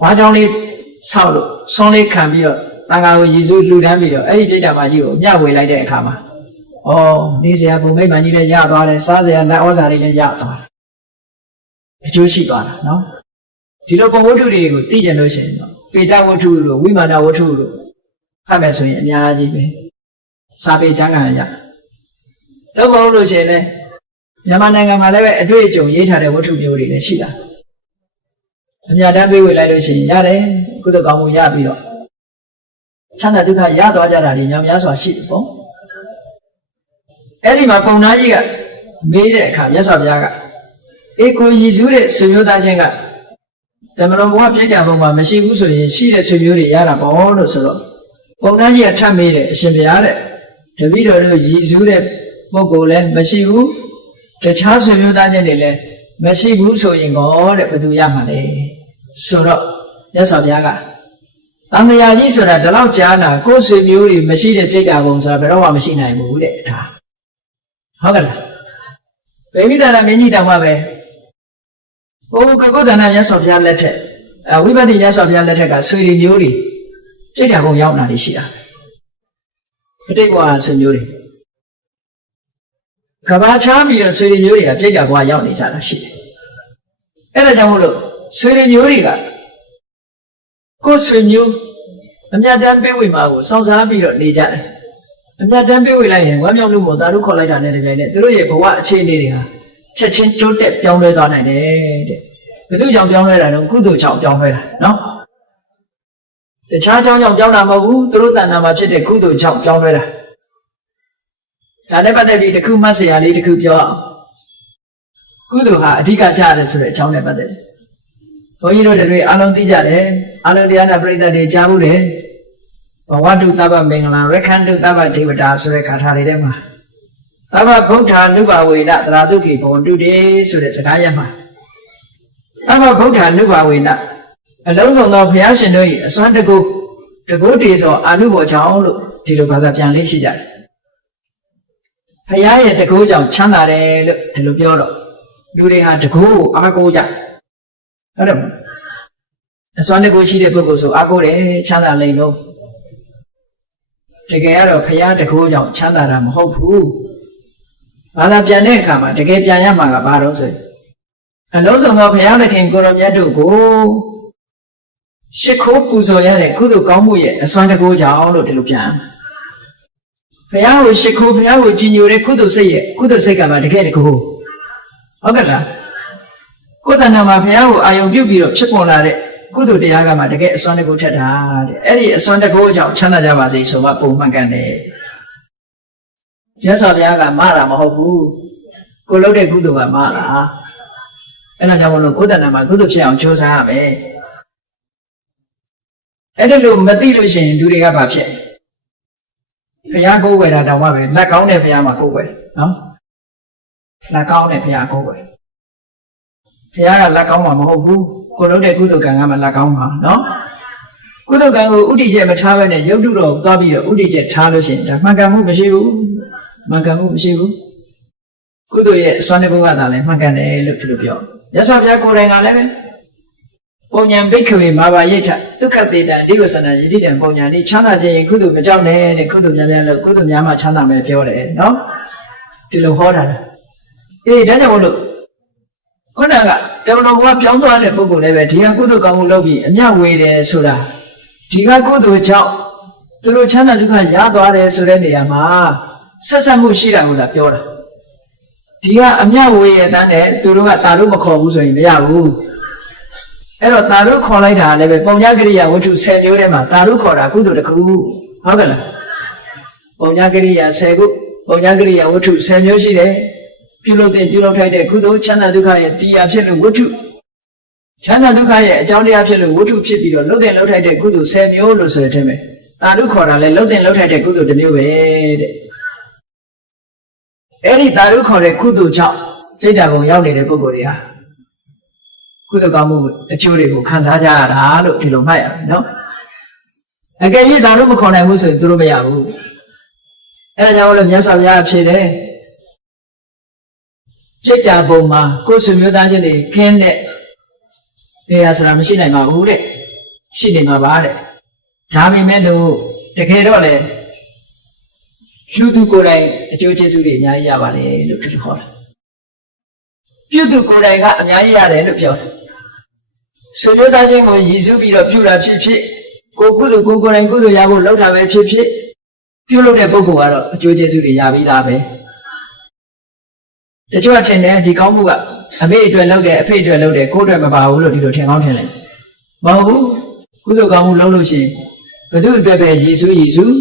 ဝါကြောင်းလေးဆောက်လို့ဆွန်းလေးခံပြီးတော့တန်ခါကိုရည်စူးလှူဒန်းပြီးတော့အဲ့ဒီပြိတ္တာမကြီးကိုမျှဝေလိုက်တဲ့အခါမှာအော်နေစရာဘုံမိတ်မကြီးလည်းရသွားတယ်စားစရာနတ်ဩဇာတွေလည်းရသွားတယ်။အကျိုးရှိသွားတာနော်။ဒီလိုဘုံဝတ္ထုတွေကိုသိကြလို့ရှိရင်တော့ပေတဝတ္ထုတို့ဝိမာနဝတ္ထုတို့ဖတ်မယ်ဆိုရင်အများကြီးပဲစာပေကျမ်းဂန်ရတော့မဟုတ်လို့ရှိရင်လည်းမြန်မာနိုင်ငံမှာလည်းပဲအတွေ့အကြုံရေးထားတဲ့ဝတ္ထုမျိုးတွေလည်းရှိတာအများတန်းပေးဝေလိုက်လို့ရှိရင်ရတယ်ကုသိုလ်ကောင်းမှုရပြီးတော့ချမ်းသာဒုက္ခရသွားကြတာတွေများများစွာရှိတယ်ပေါ့အဲ့ဒီမှာပုံသားကြီးကမေးတဲ့အခါမြတ်စွာဘုရားကကိုရည်စူးတဲ့ဆွေမျိုးသားချင်းကတမလွန်ဘဝပြိတ္တာဘုံမှာမရှိဘူးဆိုရင်ရှိတဲ့ဆွေမျိုးတွေရတာပေါ့လို့ဆိုတော့ပုံသားကြီးကထပ်မေးတယ်အရှင်ဘုရားတဲ့တပည့်တော်တို့ရည်စူးတဲ့ပုဂ္ဂိုလ်လည်းမရှိဘူးတခြားဆွေမျိုးသားချင်းတွေလည်းမရှိဘူးဆိုရင်ကောတဲ့ဘယ်သူရမှာလဲဆိုတော့မြတ်စွာဘုရားကတန်မြာကြီးဆိုတာဒီလောက်ကြားနာကိုယ်ဆွေမျိုးတွေမရှိတဲ့ပြိတ္တာဘုံဆိုတာဘယ်တော့မှမရှိနိုင်ဘူးတဲ့ဒါဟုတ်ကဲ့လားဗေမိတာရမင်းကြီးတောင်မှပဲဟိုကကုသနာမြတ်စွာဘုရားလက်ထက်ဝိပဿနာမြတ်စွာဘုရားလက်ထက်ကဆွေတွေမျိုးတွေပြိတ္တာဘုံရောက်လာနေရှိတာပဋိဘောဆွေမျိုးတွေကဘာချားပြီးတော့ဆွေမျိုးတွေကပြိတ္တာဘုံရောက်နေကြတာရှိတယ်အဲ့ဒါကြောင့်မို့လို့ဆွေမျိုးတွေကကိုယ်ဆွေမျိုးအမြတ်တမ်းပေးဝေမှာကိုစောင့်စားပြီးတော့နေကြတယ်အမြတ်တမ်းပေးဝေလိုက်ရင်ဝမ်းမြောက်လို့မို့သာတို့ခေါ်လိုက်တာနဲ့တကယ်နဲ့သူတို့ရဲ့ဘဝအခြေအနေတွေဟာချက်ချင်းတိုးတက်ပြောင်းလဲသွားနိုင်တယ်တဲ့ဘယ်သူကြောင့်ပြောင်းလဲတာလဲကုသိုလ်ကြောင့်ပြောင်းလဲတာနော်တခြားကြောင့်ပြောင်းတာမဟုတ်ဘူးသူတို့တဏ္ဍာမှာဖြစ်တဲ့ကုသိုလ်ကြောင့်ပြောင်းလဲတာဒါနဲ့ပတ်သက်ပြီးတစ်ခုမှတ်စရာလေးတစ်ခုပြောအောင်ကုသိုလ်ဟာအဓိကကျတယ်ဆိုတဲ့အကြောင်းနဲ့ပတ်သက်တယ်ဘုန်းကြီးတို့တွေအားလုံးသိကြတယ်အားလုံးတရားနာပရိသတ်တွေကြားဘူးတယ်ဘဝတုတ္တဗမင်္ဂလာရခန္တုတ္တဗဒေဝတာဆိုတဲ့ခါထာလေးထဲမှာ သဗ္ဗဗုဒ္ဓ ानु ဘာဝေနသရတုခိဘဝန္တုတေဆိုတဲ့စကားရမှာသဗ္ဗဗုဒ္ဓ ानु ဘာဝေနအလုံးစုံသောဘုရားရှင်တို့၏အစွမ်းတကူတေသောအာနုဘောကြောင့်လို့ဒီလိုဘာသာပြန်လေးရှိကြတယ်ဘုရားရဲ့တကူကြောင့်ချမ်းသာတယ်လို့ဒီလိုပြောတော့လူတွေဟာတကူကိုအားကိုးကြဟုတ်တယ်မလားအစွမ်းတကူရှိတဲ့ပုဂ္ဂိုလ်ဆိုအားကိုးတယ်ချမ်းသာလိမ့်လို့တကယ်ကတော့ဘုရားတကူကြောင့်ချမ်းသာတာမဟုတ်ဘူးဘာသာပြန်တဲ့အခါမှာတကယ်ပြန်ရမှာကဘာလို့ဆိုအလုံးစုံသောဘုရားသခင်ကိုရောမြတ်တို့ကိုရှ िख ိုးပူဇော်ရတဲ့ကုသိုလ်ကောင်းမှုရဲ့အစွမ်းတကူကြောင့်လို့ဒီလိုပြန်ဘုရားကိုရှ िख ိုးဘုရားကိုကြည်ညိုတဲ့ကုသိုလ်စိတ်ရဲ့ကုသိုလ်စိတ်ကမှတကယ်တကူဟုတ်ကဲ့လားကိုယ်တဏ္ဍာမှာဘုရားကိုအာယုံပြုပြီးတော့ဖြစ်ပေါ်လာတဲ့ကုသိုလ်တရားကမှတကယ်အစွမ်းတကူထက်တာတဲ့အဲ့ဒီအစွမ်းတကူကြောင့်ချမ်းသာကြပါစေဆိုမှပုံမှန်ကန်တယ်မြတ်စွာဘုရားကမတာမဟုတ်ဘူးကိုလုပ်တဲ့ကုသိုလ်ကမတာအဲ့ဒါကြောင့်မလို့ကိုယ်တဏ္ဍာမှာကုသိုလ်ဖြစ်အောင်ကြိုးစားရမယ်အဲ့ဒါလို့မသိလို့ရှိရင်လူတွေကဘာဖြစ်ဘုရားကိုယ်ွယ်တာတောင်မှပဲလက်ကောင်းတဲ့ဘုရားမှာကိုယ်ွယ်နော်လက်ကောင်းတဲ့ဘုရားကိုယ်ွယ်ဘုရားကလက်ကောင်းမှာမဟုတ်ဘူးကိုလုပ်တဲ့ကုသိုလ်ကံကမှလက်ကောင်းမှာနော်ကုသိုလ်ကံကိုဥဒိချက်မထားဘဲနဲ့ရုပ်တုတော်သွားပြီးတော့ဥဒိချက်ထားလို့ရှိရင်ဒါမှန်ကန်မှုမရှိဘူးမှန်ကန်မှုမရှိဘူးကုသိုလ်ရဲ့အစွမ်းတကူကသာလည်းမှန်ကန်တယ်လို့ဒီလိုပြောမြတ်စွာဘုရားကိုယ်တိုင်ကလည်းပဲပုံညာဘိက္ခဝေမာဘာယိဋ္ဌဒုက္ခတေတံဒိဝဆနာယတိတံပုံညာဒီချမ်းသာခြင်းကုသိုလ်မကြောက်နဲ့တဲ့ကုသိုလ်များများလို့ကုသိုလ်များမှချမ်းသာမယ်ပြောတယ်နော်ဒီလိုဟောတာအေးဒါကြောင့်လို့ခုနကတေဝလောကပြောင်းသွားတဲ့ပုဂ္ဂိုလ်လည်းပဲဒီကကုသိုလ်ကောင်းမှုလုပ်ပြီးအမြတ်ဝေတယ်ဆိုတာဒီကကုသိုလ်ကြောင့်သူတို့ချမ်းသာဒုက္ခရသွားတယ်ဆိုတဲ့နေရာမှာဆက်ဆက်မှုရှိတာကိုသာပြောတာဒီကအမြတ်ဝေရတဲ့နဲ့သူတို့ကတာလို့မခေါ်ဘူးဆိုရင်မရဘူးအဲ့တော့တာတို့ခေါ်လိုက်တာလည်းပဲပုံညာကရိယာဝတ္ထု10မျိုးထဲမှာတာတို့ခေါ်တာကုသိုလ်တစ်ခုဟုတ်ကဲ့လားပုံညာကရိယာ10ခုပုံညာကရိယာဝတ္ထု10မျိုးရှိတယ်ပြုလုပ်တဲ့ပြုလုပ်ထိုက်တဲ့ကုသိုလ်ချမ်းသာဒုက္ခရဲ့တရားဖြစ်လို့ဝတ္ထုချမ်းသာဒုက္ခရဲ့အကြောင်းတရားဖြစ်လို့ဝတ္ထုဖြစ်ပြီးတော့လုပ်တဲ့လုပ်ထိုက်တဲ့ကုသိုလ်10မျိုးလို့ဆိုတဲ့အချိန်ပဲတာတို့ခေါ်တာလည်းလုပ်တဲ့လုပ်ထိုက်တဲ့ကုသိုလ်တစ်မျိုးပဲတဲ့အဲ့ဒီတာတို့ခေါ်တဲ့ကုသိုလ်ကြောင့်စိတ်ဓာတ်ကိုရောက်နေတဲ့ပုဂ္ဂိုလ်တွေဟာကုသိုလ်ကောင်းမှုအကျိုးတွေကိုခံစားကြရတာလို့ဒီလိုမှတ်ရမယ်နော်အကယ်၍ဒါတို့မခေါ်နိုင်ဘူးဆိုရင်သူတို့မရဘူးအဲဒါကြောင့်လို့မြတ်စွာဘုရားဖြေတယ်စိတ်ဓာတ်ပုံမှာကိုယ်ဆွေမျိုးသားချင်းတွေခင်းတဲ့နေရာဆိုတာမရှိနိုင်ပါဘူးတဲ့ရှိနေမှာပါတဲ့ဒါပေမဲ့လို့တကယ်တော့လေလူသူကိုယ်တိုင်အကျိုးကျေးဇူးတွေအများကြီးရပါတယ်လို့ဒီလိုခေါ်တာပြုသူကိုယ်တိုင်ကအများကြီးရတယ်လို့ပြောတယ်ဆွေမျိုးသားချင်းကိုရည်စူးပြီးတော့ပြုတာဖြစ်ဖြစ်ကိုကုသိုလ်ကိုယ်တိုင်ကုသိုလ်ရဖို့လုပ်တာပဲဖြစ်ဖြစ်ပြုလုပ်တဲ့ပုဂ္ဂိုလ်ကတော့အကျိုးကျေးဇူးတွေရပြီးသားပဲတချို့ကထင်တယ်ဒီကောင်းမှုကအမေအတွက်လုပ်တယ်အဖေအတွက်လုပ်တယ်ကိုယ်အတွက်မပါဘူးလို့ဒီလိုထင်ကောင်းထင်တယ်မဟုတ်ဘူးကုသိုလ်ကောင်းမှုလုပ်လို့ရှိရင်ဘယ်သူအတွက်ပဲရည်စူး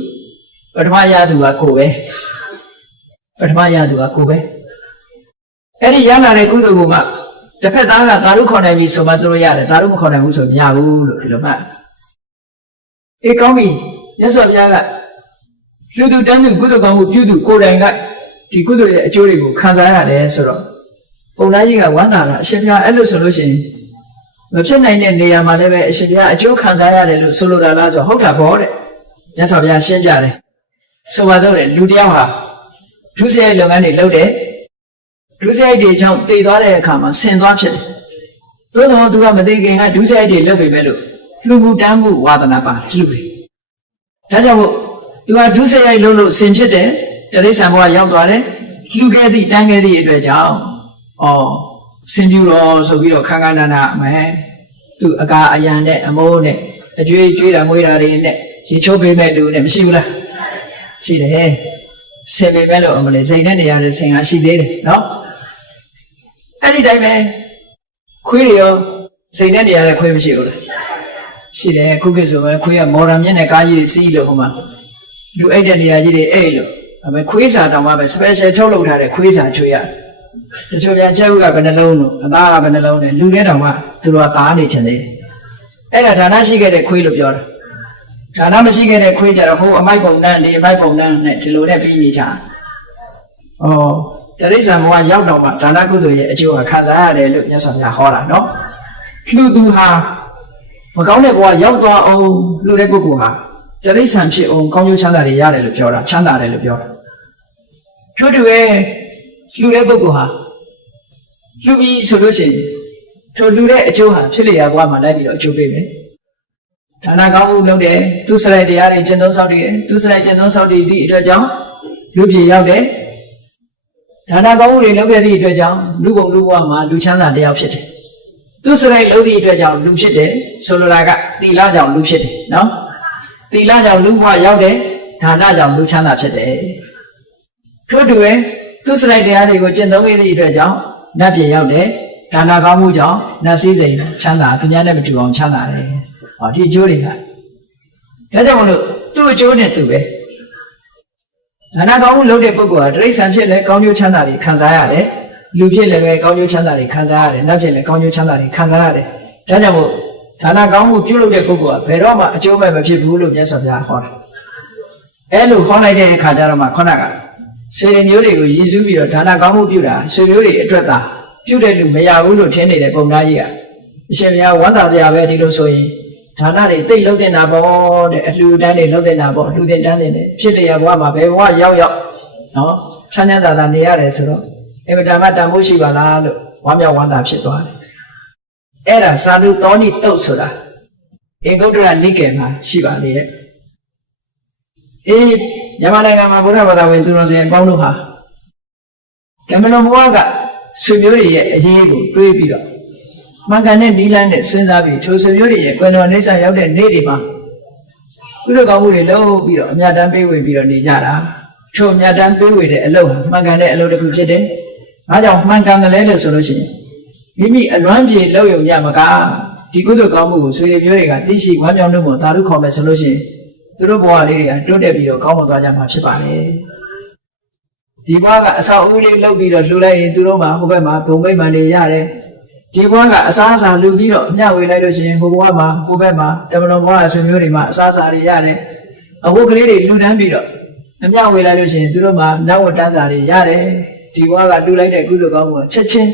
ပထမရသူကကိုယ်ပဲပထမရသူကကိုယ်ပဲအဲ့ဒီရလာတဲ့ကုသိုလ်ကမှတစ်ဖက်သားကသာရုခေါ်နိုင်ပြီဆိုမှသူတို့ရတယ်သာရုမခေါ်နိုင်ဘူးဆိုမရဘူးလို့ဒီလိုမှအေးကောင်းပြီမြတ်စွာဘုရားကလူသူတန်းသူကုသိုလ်ကောင်းမှုပြုသူကိုယ်တိုင်ကဒီကုသိုလ်ရဲ့အကျိုးတွေကိုခံစားရတယ်ဆိုတော့ပုံသားကြီးကဝမ်းသာတာအရှင်ဘုရားအဲ့လိုဆိုလို့ရှိရင်မဖြစ်နိုင်တဲ့နေရာမှာလည်းပဲအရှင်ဘုရားအကျိုးခံစားရတယ်လို့ဆိုလိုတာလားဆိုဟုတ်တာပေါ့တဲ့မြတ်စွာဘုရားရှင်းပြတယ်ဆိုပါတော့လူတယောက်ဟာဒုစရိုက်လုပ်ငန်းတွေလုပ်တယ်ဒုစရိုက်တွေကြောင့်တည်သွားတဲ့အခါမှာဆင်သွားဖြစ်တယ်။သို့တော်သူကမသိခင်ကဒုစရိုက်တွေလုပ်ပေမဲ့လို့လူမှုတမ်းမှုဝါသနာပါလူတွေ။ဒါကြောင့်မို့သူကဒုစရိုက်လုပ်လို့ဆင်ဖြစ်တယ်တရိစ္ဆာန်ဘဝရောက်သွားတယ်လူခဲ့သည့်တန်းခဲ့သည့်အတွက်ကြောင့်ဆင်ပြူတော်ဆိုပြီးတော့ခန်းခန်းနာနာမယ်သူအကာအယံနဲ့အမိုးနဲ့အကျွေးကျွေးတာမွေးတာတွေနဲ့ရေချိုးပေးမဲ့လူနဲ့မရှိဘူးလားရှိတယ်ဆင်ပေမဲ့လို့အမလေးစိတ်နဲ့နေရာလေးဆင်ကရှိသေးတယ်နော်အဲ့ဒီတိုင်းပဲခွေးတွေရောစိတ်နဲ့နေရာလေးခွေးမရှိဘူးလားရှိတယ်ခုခေတ်ဆိုပဲခွေးကမော်ဒန်မြင့်တဲ့ကားကြီးစီးလို့ဟိုမှာလူအိတ်တဲ့နေရာကြီးတွေအဲ့လို့အမေခွေးစာတောင်မှပဲ special ထုတ်လုပ်ထားတဲ့ခွေးစာချွေရတချို့ပြန်ကျဲဥကဘယ်နှလုံးလို့အသားကဘယ်နှလုံးနဲ့လူတဲ့တောင်မှသူတို့ကသားနေချင်တယ်အဲ့ဒါဒါနရှိခဲ့တဲ့ခွေးလို့ပြောတာဒါနမရှိခဲ့တဲ့ခွေးကြတော့ဟိုအမိုက်ပုံနှန်းဒီအမိုက်ပုံနှန်းနဲ့ဒီလိုနဲ့ပြီးနေကြ တရိစ္ဆာန်ဘဝရောက်တော့မှဒါနကုသိုလ်ရဲ့အကျိုးကခံစားရတယ်လို့မြတ်စွာဘုရားဟောတာနော်လှူသူဟာမကောင်းတဲ့ဘဝရောက်သွားအောင်လှူတဲ့ပုဂ္ဂိုလ်ဟာတရိစ္ဆာန်ဖြစ်အောင်ကောင်းကျိုးချမ်းသာတွေရတယ်လို့ပြောတာချမ်းသာတယ်လို့ပြောတာထို့တူပဲလှူတဲ့ပုဂ္ဂိုလ်ဟာလှူပြီးဆိုလို့ရှိရင်ထိုလှူတဲ့အကျိုးဟာဖြစ်လျာဘဝမှာလိုက်ပြီးတော့အကျိုးပေးမယ်ဒါနကောင်းမှုလုပ်တယ်သူစရိုက်တရားတွေကျင့်သုံးဆောက်တည်တယ်သူစရိုက်ကျင့်သုံးဆောက်တည်သည့်အတွက်ကြောင့်လူပြည်ရောက်တယ်ဒါနကောင်းမှုတွေလုပ်ခဲ့သည့်အတွက်ကြောင့်လူဘုံလူဘဝမှာလူချမ်းသာတရားဖြစ်တယ်သူစရိုက်လုပ်သည့်အတွက်ကြောင့်လူဖြစ်တယ်ဆိုလိုတာကသီလကြောင့်လူဖြစ်တယ်နော်သီလကြောင့်လူဘဝရောက်တယ်ဒါနကြောင့်လူချမ်းသာဖြစ်တယ်ထို့တူပဲသူစရိုက်တရားတွေကိုကျင့်သုံးခဲ့သည့်အတွက်ကြောင့်နတ်ပြည်ရောက်တယ်ဒါနကောင်းမှုကြောင့်နတ်စည်းစိမ်ချမ်းသာသူများနဲ့မတူအောင်ချမ်းသာတယ်ဒီအကျိုးတွေကဒါကြောင့်မလို့သူ့အကျိုးနဲ့သူပဲဒါနကောင်းမှုလုပ်တဲ့ပုဂ္ဂိုလ်ဟာတိရစ္ဆာန်ဖြစ်လဲကောင်းကျိုးချမ်းသာတွေခံစားရတယ်လူဖြစ်လည်းပဲကောင်းကျိုးချမ်းသာတွေခံစားရတယ်နတ်ဖြစ်လည်းကောင်းကျိုးချမ်းသာတွေခံစားရတယ်ဒါကြောင့်မို့ဒါနကောင်းမှုပြုလုပ်တဲ့ပုဂ္ဂိုလ်ကဘယ်တော့မှအကျိုးမဲ့မဖြစ်ဘူးလို့မြတ်စွာဘုရားဟောတာအဲလိုခေါ်လိုက်တဲ့အခါကျတော့မှခေါင်းကဆွေမျိုးတွေကိုရည်စူးပြီးတော့ဒါနကောင်းမှုပြုတာဆွေမျိုးတွေအတွက်သာပြုတဲ့လူမရဘူးလို့ထင်နေတဲ့ပုံသားကြီးကအရှင်ဘုရားဝမ်းသာစရာပဲဒီလိုဆိုရင်ဒါနတွေတိတ်လုံးတင်တာပေါ့တဲ့အလှူဒန်းတွေလုံးတင်တာပေါ့အလှူတင်တန်းတွေဖြစ်တရားဘဝမှာဘယ်ဘဝရောက်နော်ချမ်းချမ်းသာသာနေရတယ်ဆိုတော့အမတမတန်ဖို့ရှိပါလားလို့ဝမ်းမြောက်ဝမ်းသာဖြစ်သွားတယ်အဲ့ဒါသာဓုသောဏိတုတ်ဆိုတာဧကုတ္တရနိကေမှာရှိပါလေတဲ့မြန်မာနိုင်ငံမှာဗုဒ္ဓဘာသာဝင်သူတော်စင်အပေါင်းတို့ဟာဓမ္မလွန်ဘဝကဆွေမျိုးတွေရဲ့အရေးကိုတွေးပြီးတော့မှန်ကန်တဲ့နိလန်းနဲ့စဉ်းစားပြီးထိုဆွေမျိုးတွေရဲ့ကွယ်လွန်အိဋ္ဌာရောက်တဲ့နေ့တွေမှာကုသိုလ်ကောင်းမှုတွေလုပ်ပြီးတော့အမြတ်တမ်းပေးဝေပြီးတော့နေကြတာထိုအမြတ်တမ်းပေးဝေတဲ့အလုပ်မှန်ကန်တဲ့အလုပ်တစ်ခုဖြစ်တယ်။အားကြောင့်မှန်ကန်တယ်လဲလို့ဆိုလို့ရှိရင်မိမိအလွမ်းပြေလုပ်ရုံညမကဒီကုသိုလ်ကောင်းမှုကိုဆွေမျိုးတွေကသိရှိဝမ်းမြောက်မှုကိုသာဓုခေါ်မယ်ဆိုလို့ရှိရင်သူတို့ဘဝလေးတွေကတိုးတက်ပြီးတော့ကောင်းမွန်သွားကြမှာဖြစ်ပါလေဒီဘဝကအစာအုပ်လေးလုပ်ပြီးတော့လှူလိုက်ရင်သူတို့မှာဟိုဘက်မှာဘုံမိတ်မှန်တွေရတယ်ဒီဘဝကအစားအစာလှူပြီးတော့မျှဝေလိုက်လို့ရှိရင်ဟိုဘဝမှာဟိုဘက်မှာတမန်တော်ဘဝအဆွေမျိုးတွေမှာအစားအစာတွေရတယ်အဝတ်ကလေးတွေလှူဒန်းပြီးတော့အမျှဝေလိုက်လို့ရှိရင်သူတို့မှာနတ်ဝတ္တန်စာတွေရတယ်ဒီဘဝကလှူလိုက်တဲ့ကုသိုလ်ကောင်းမှုချက်ချင်း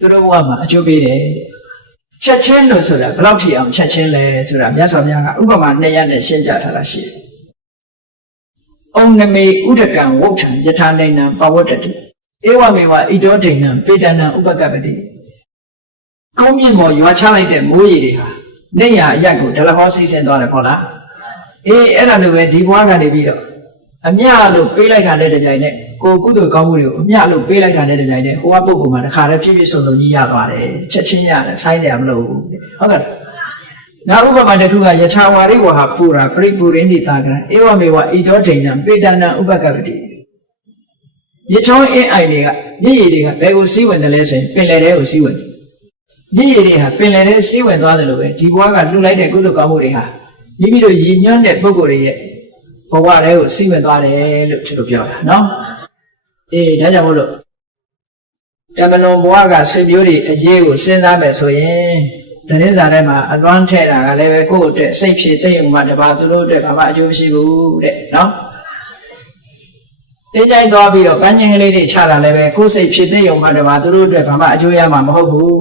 သူတို့ဘဝမှာအကျိုးပေးတယ်ချက်ချင်းလို့ဆိုတာဘယ်လောက်ထိအောင်ချက်ချင်းလဲဆိုတာမြတ်စွာဘုရားကဥပမာ200နဲ့ရှင်းပြထားတာရှိတယ်။ဩနမေဥဒကံဝုဋ္ဌံယထာနိနံပဝတ္တတိဧဝမေဝဣတောဒိဏံပေတနံဥပကပ္ပတိကောင်းမြင့်ပေါ်ရွာချလိုက်တဲ့မိုးရေတွေဟာနေရအရက်ကိုဒလဟောစီးဆင်းသွားတယ်ပေါ့လားအဲ့ဒါလိုပဲဒီဘဝကနေပြီးတော့အမြလို့ပေးလိုက်တာတဲ့တပြိုင်နက်ကိုကုသိုလ်ကောင်းမှုတွေကိုအမြလို့ပေးလိုက်တာတဲ့တပြိုင်နက်ဟိုကပုဂ္ဂိုလ်မှာတစ်ခါတည်းဖြည်းဖြည်းစုံစုံကြီးရသွားတယ်ချက်ချင်းရတယ်ဆိုင်းတယ်မလို့ဟုတ်ကဲ့နောက်ဥပမာတစ်ခုကယထာဝါရိဝဟာပူရာပရိပူရင်းတိတာကရဧဝမေဝဣတောဒိဏံပေတနံဥပကပ္ပတိရချောင်းအင်းအိုင်တွေကမြည်ရည်တွေကဘယ်ကိုစီးဝင်တယ်လဲဆိုရင်ပင်လယ်ထဲကိုစီးဝင်မြည်ရည်တွေဟာပင်လယ်ထဲစီးဝင်သွားတယ်လို့ပဲဒီဘဝကလှူလိုက်တဲ့ကုသိုလ်ကောင်းမှုတွေဟာမိမိတို့ရည်ညွှန်းတဲ့ပုဂ္ဂိုလ်တွေရဲ့ဘဝတွေကိုစီးဝင်သွားတယ်လို့သူတို့ပြောတာနော်ဒါကြောင့်မို့လို့တမန်တော်ဘဝကဆွေမျိုးတွေအရေးကိုစဉ်းစားမယ်ဆိုရင်တရင်စာထဲမှာအလွမ်းထဲတာကလည်းပဲကိုယ့်အတွက်စိတ်ဖြည့်သိမ့်မှတပါသူတို့အတွက်ဘာမှအကျိုးမရှိဘူးတဲ့နော်တင်းကြိုက်သွားပြီးတော့ပန်းချင်းကလေးတွေချတာလည်းပဲကိုယ်စိတ်ဖြည့်သိမ့်မှတပါသူတို့အတွက်ဘာမှအကျိုးရမှာမဟုတ်ဘူး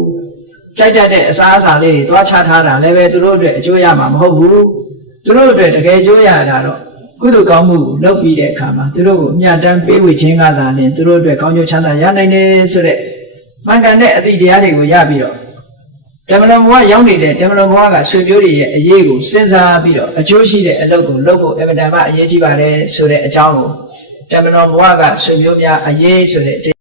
ကြိုက်တတ်တဲ့အစားအစာလေးတွေသွားချထားတာလည်းပဲသူတို့အတွက်အကျိုးရမှာမဟုတ်ဘူးသူတို့အတွက်တကယ်အကျိုးရတာတော့ကုသိုလ်ကောင်းမှုကိုလုပ်ပြီးတဲ့အခါမှာသူတို့ကိုအမြတ်တမ်းပေးဝေခြင်းကသာလျှင်သူတို့အတွက်ကောင်းကျိုးချမ်းသာရနိုင်တယ်ဆိုတဲ့မှန်ကန်တဲ့အသည့်တရားတွေကိုရပြီးတော့ဓမ္မလွန်ဘဝရောက်နေတဲ့ဓမ္မလွန်ဘဝကဆွေမျိုးတွေရဲ့အရေးကိုစဉ်းစားပြီးတော့အကျိုးရှိတဲ့အလုပ်ကိုလုပ်ဖို့အမှန်တမ်းအရေးကြီးပါတယ်ဆိုတဲ့အကြောင်းကိုဓမ္မလွန်ဘဝကဆွေမျိုးများအရေးဆိုတဲ့